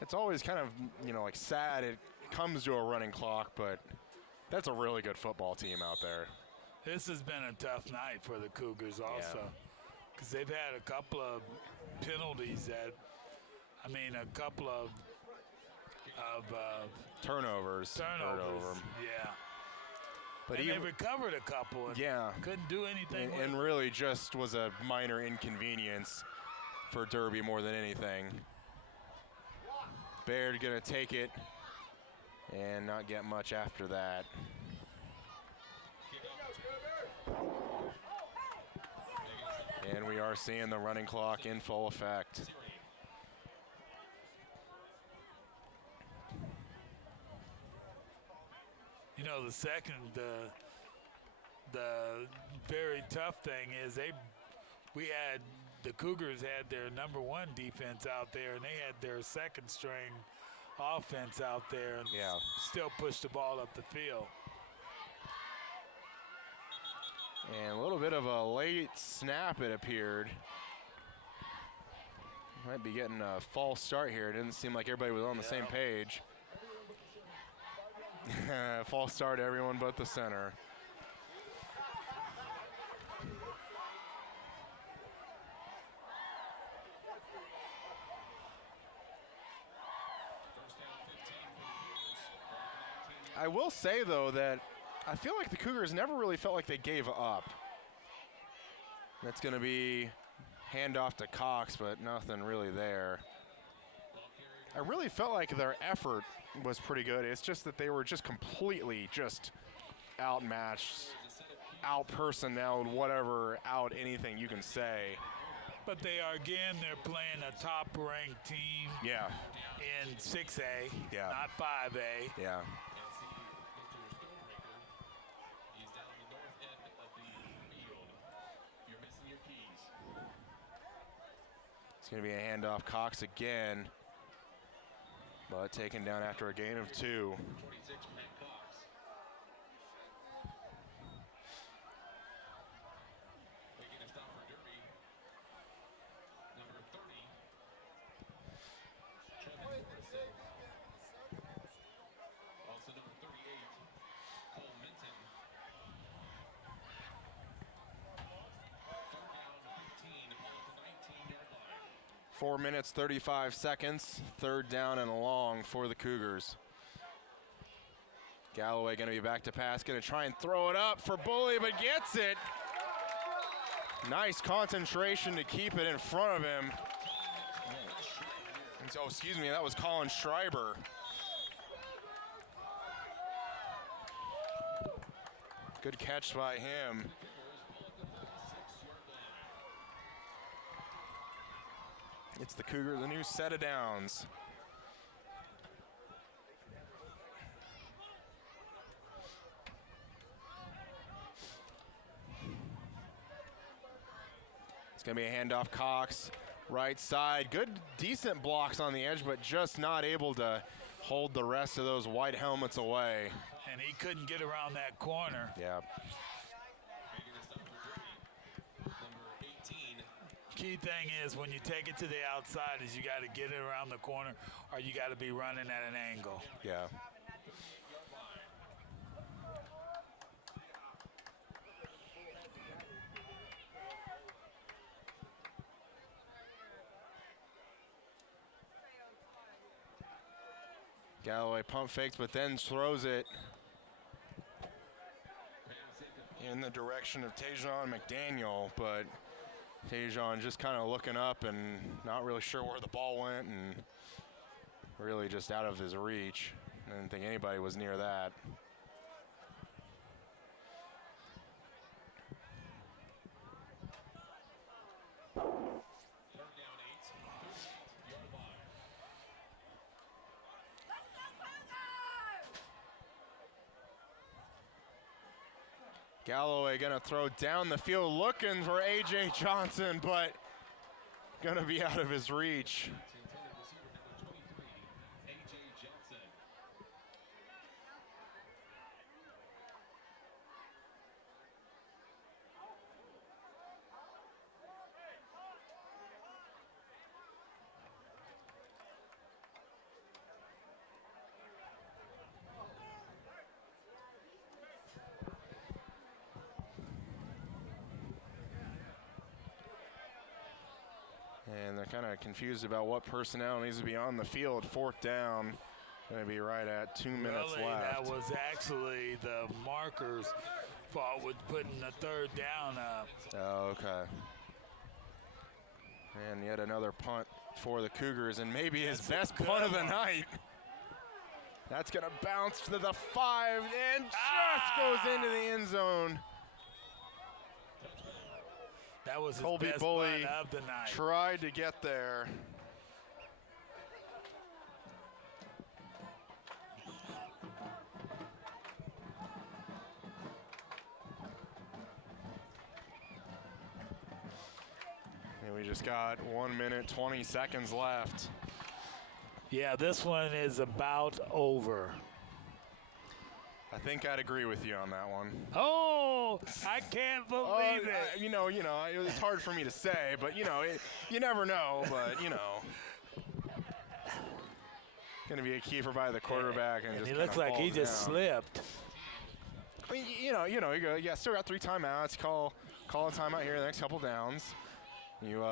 It's always kind of, like sad it comes to a running clock, but that's a really good football team out there. This has been a tough night for the Cougars also. Because they've had a couple of penalties a couple of turnovers. Yeah. But they recovered a couple and couldn't do anything with and really just was a minor inconvenience for Derby more than anything. Baird gonna take it and not get much after that. And we are seeing the running clock in full effect. the second, the very tough thing is the Cougars had their number one defense out there, and they had their second string offense out there, and still pushed the ball up the field. And a little bit of a late snap, it appeared. Might be getting a false start here. It didn't seem like everybody was on the same page. False start, everyone but the center. I will say, though, that I feel like the Cougars never really felt like they gave up. That's going to be handoff to Cox, but nothing really there. I really felt like their effort was pretty good. It's just that they were just completely just outmatched, out-personneled, whatever, out anything you can say. But they're playing a top-ranked team in 6A, not 5A. Yeah. It's going to be a handoff. Cox again, but taken down after a gain of 2. Also number 38, Cole Minton. 3rd down, 15, ball at the 19-yard line. 4 minutes, 35 seconds. 3rd down and long for the Cougars. Galloway going to be back to pass, going to try and throw it up for Bully, but gets it. Nice concentration to keep it in front of him. Oh, excuse me, that was Colin Schreiber. Good catch by him. It's the Cougars, the new set of downs. It's going to be a handoff. Cox, right side. Good, decent blocks on the edge, but just not able to hold the rest of those white helmets away. And he couldn't get around that corner. Yeah. Key thing is when you take it to the outside is you got to get it around the corner or you got to be running at an angle. Yeah. Galloway pump fakes, but then throws it in the direction of Tajon McDaniel, but Tajon just kind of looking up and not really sure where the ball went and really just out of his reach. I didn't think anybody was near that. Galloway gonna throw down the field looking for A.J. Johnson, but gonna be out of his reach. And they're kind of confused about what personnel needs to be on the field. 4th down, going to be right at 2 minutes really, left. That was actually the markers' fault with putting the 3rd down up. Oh, okay. And yet another punt for the Cougars, and maybe his best punt of the night. That's going to bounce to the 5 and just goes into the end zone. That was his Colby best Bully punt of the night. Tried to get there. We just got 1 minute, 20 seconds left. Yeah, this one is about over. I think I'd agree with you on that one. Oh, I can't believe it. It's hard for me to say, but, you never know, but, going to be a keeper by the quarterback. And just he looks like he just slipped. I mean, still got 3 timeouts. Call a timeout here the next couple downs. You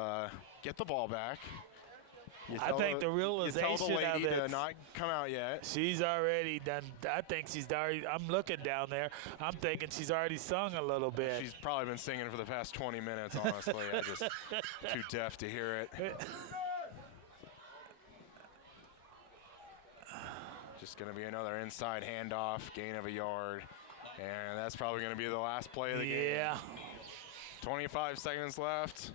get the ball back. I think the realization you tell the lady of it, to not come out yet. She's already done. I think she's already. I'm looking down there. I'm thinking she's already sung a little bit. She's probably been singing for the past 20 minutes, honestly. I'm just too deaf to hear it. Just going to be another inside handoff, gain of a yard. And that's probably going to be the last play of the game. Yeah. 25 seconds left.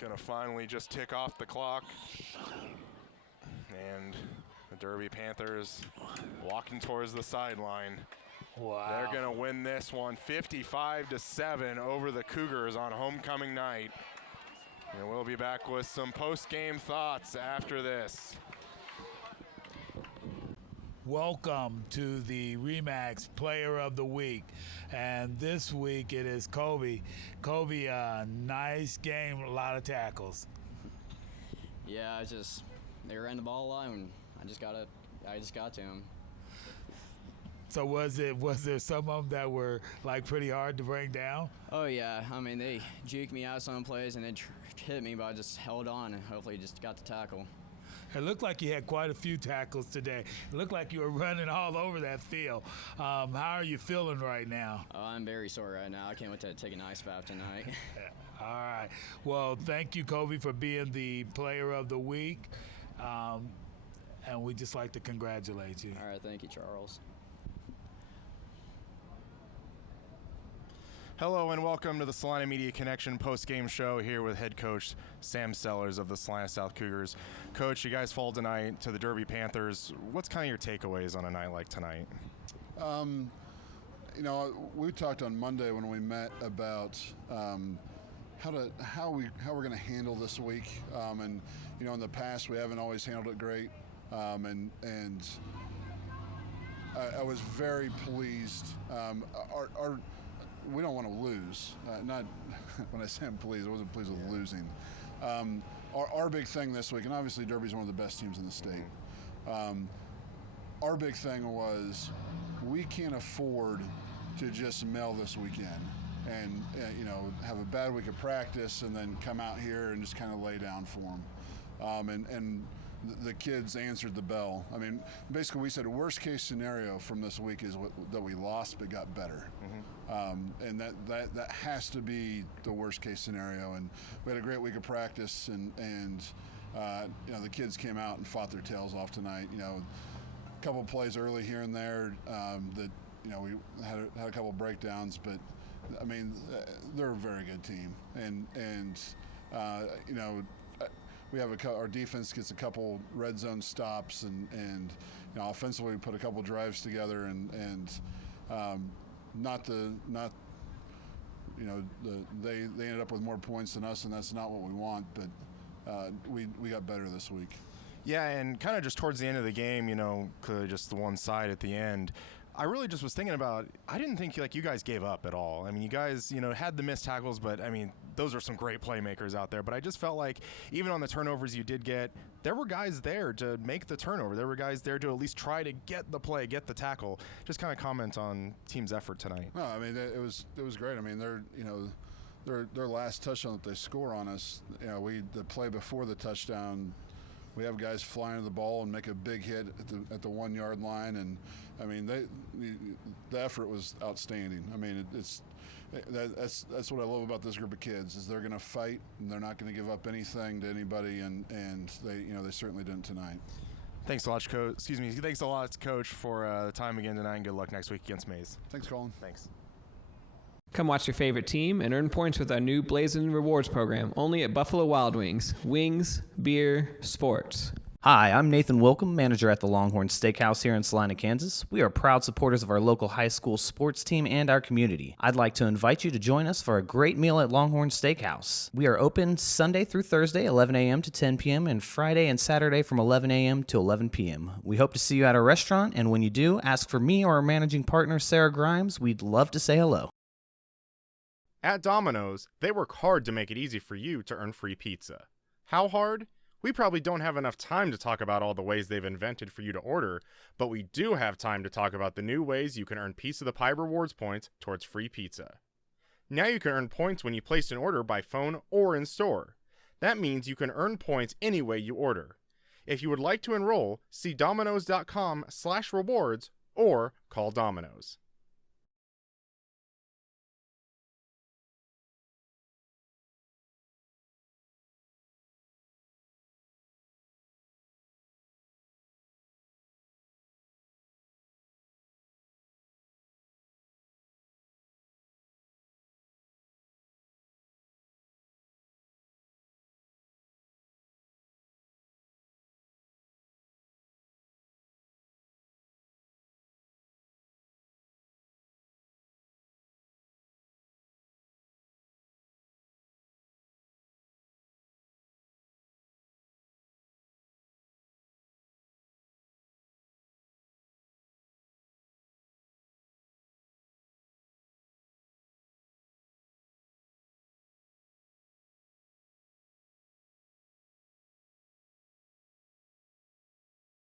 Going to finally just tick off the clock. And the Derby Panthers walking towards the sideline. Wow. They're going to win this one 55-7 over the Cougars on homecoming night. And we'll be back with some post-game thoughts after this. Welcome to the Remax Player of the Week. And this week it is Kobe. Kobe, nice game, a lot of tackles. Yeah, they ran the ball a lot, and I just got to him. So was there some of them that were like pretty hard to bring down? Oh yeah, I mean they juked me out some plays and then hit me, but I just held on and hopefully just got the tackle. It looked like you had quite a few tackles today. It looked like you were running all over that field. How are you feeling right now? Oh, I'm very sore right now. I can't wait to take an ice bath tonight. All right. Well, thank you, Kobe, for being the Player of the Week. And we'd just like to congratulate you. All right, thank you, Charles. Hello and welcome to the Salina Media Connection post-game show here with head coach Sam Sellers of the Salina South Cougars. Coach, you guys fall tonight to the Derby Panthers. What's kind of your takeaways on a night like tonight? We talked on Monday when we met about how we're going to handle this week. In the past we haven't always handled it great. And I was very pleased. We don't want to lose. Not when I say I'm pleased, I wasn't pleased with losing. Our big thing this week, and obviously Derby's one of the best teams in the state. Our big thing was we can't afford to just mail this weekend and have a bad week of practice and then come out here and just kind of lay down for them. And the kids answered the bell. I mean, basically we said worst case scenario from this week is that we lost but got better. And that has to be the worst case scenario. And we had a great week of practice and the kids came out and fought their tails off tonight. A couple of plays early here and there that we had a couple of breakdowns, but I mean they're a very good team. And we have our defense gets a couple red zone stops and offensively we put a couple drives together and they ended up with more points than us, and that's not what we want, but we got better this week. Yeah, and kind of just towards the end of the game, just the one side at the end, I really just was thinking about, I didn't think you guys gave up at all. I mean, you guys, had the missed tackles, but I mean, those are some great playmakers out there. But I just felt like even on the turnovers you did get, there were guys there to make the turnover. There were guys there to at least try to get the play, get the tackle. Just kind of comment on team's effort tonight. No, I mean, it was great. I mean, their last touchdown that they score on us, the play before the touchdown, we have guys flying to the ball and make a big hit at the 1 yard line, and I mean the effort was outstanding. I mean that's what I love about this group of kids is they're going to fight and they're not going to give up anything to anybody, and they certainly didn't tonight. Thanks a lot, Coach. Thanks a lot, Coach, for the time again tonight, and good luck next week against Mays. Thanks, Colin. Thanks. Come watch your favorite team and earn points with our new Blazing Rewards program, only at Buffalo Wild Wings. Wings, beer, sports. Hi, I'm Nathan Wilcom, manager at the Longhorn Steakhouse here in Salina, Kansas. We are proud supporters of our local high school sports team and our community. I'd like to invite you to join us for a great meal at Longhorn Steakhouse. We are open Sunday through Thursday, 11 a.m. to 10 p.m., and Friday and Saturday from 11 a.m. to 11 p.m. We hope to see you at our restaurant, and when you do, ask for me or our managing partner, Sarah Grimes. We'd love to say hello. At Domino's, they work hard to make it easy for you to earn free pizza. How hard? We probably don't have enough time to talk about all the ways they've invented for you to order, but we do have time to talk about the new ways you can earn Piece of the Pie rewards points towards free pizza. Now you can earn points when you place an order by phone or in store. That means you can earn points any way you order. If you would like to enroll, see Domino's.com/rewards or call Domino's.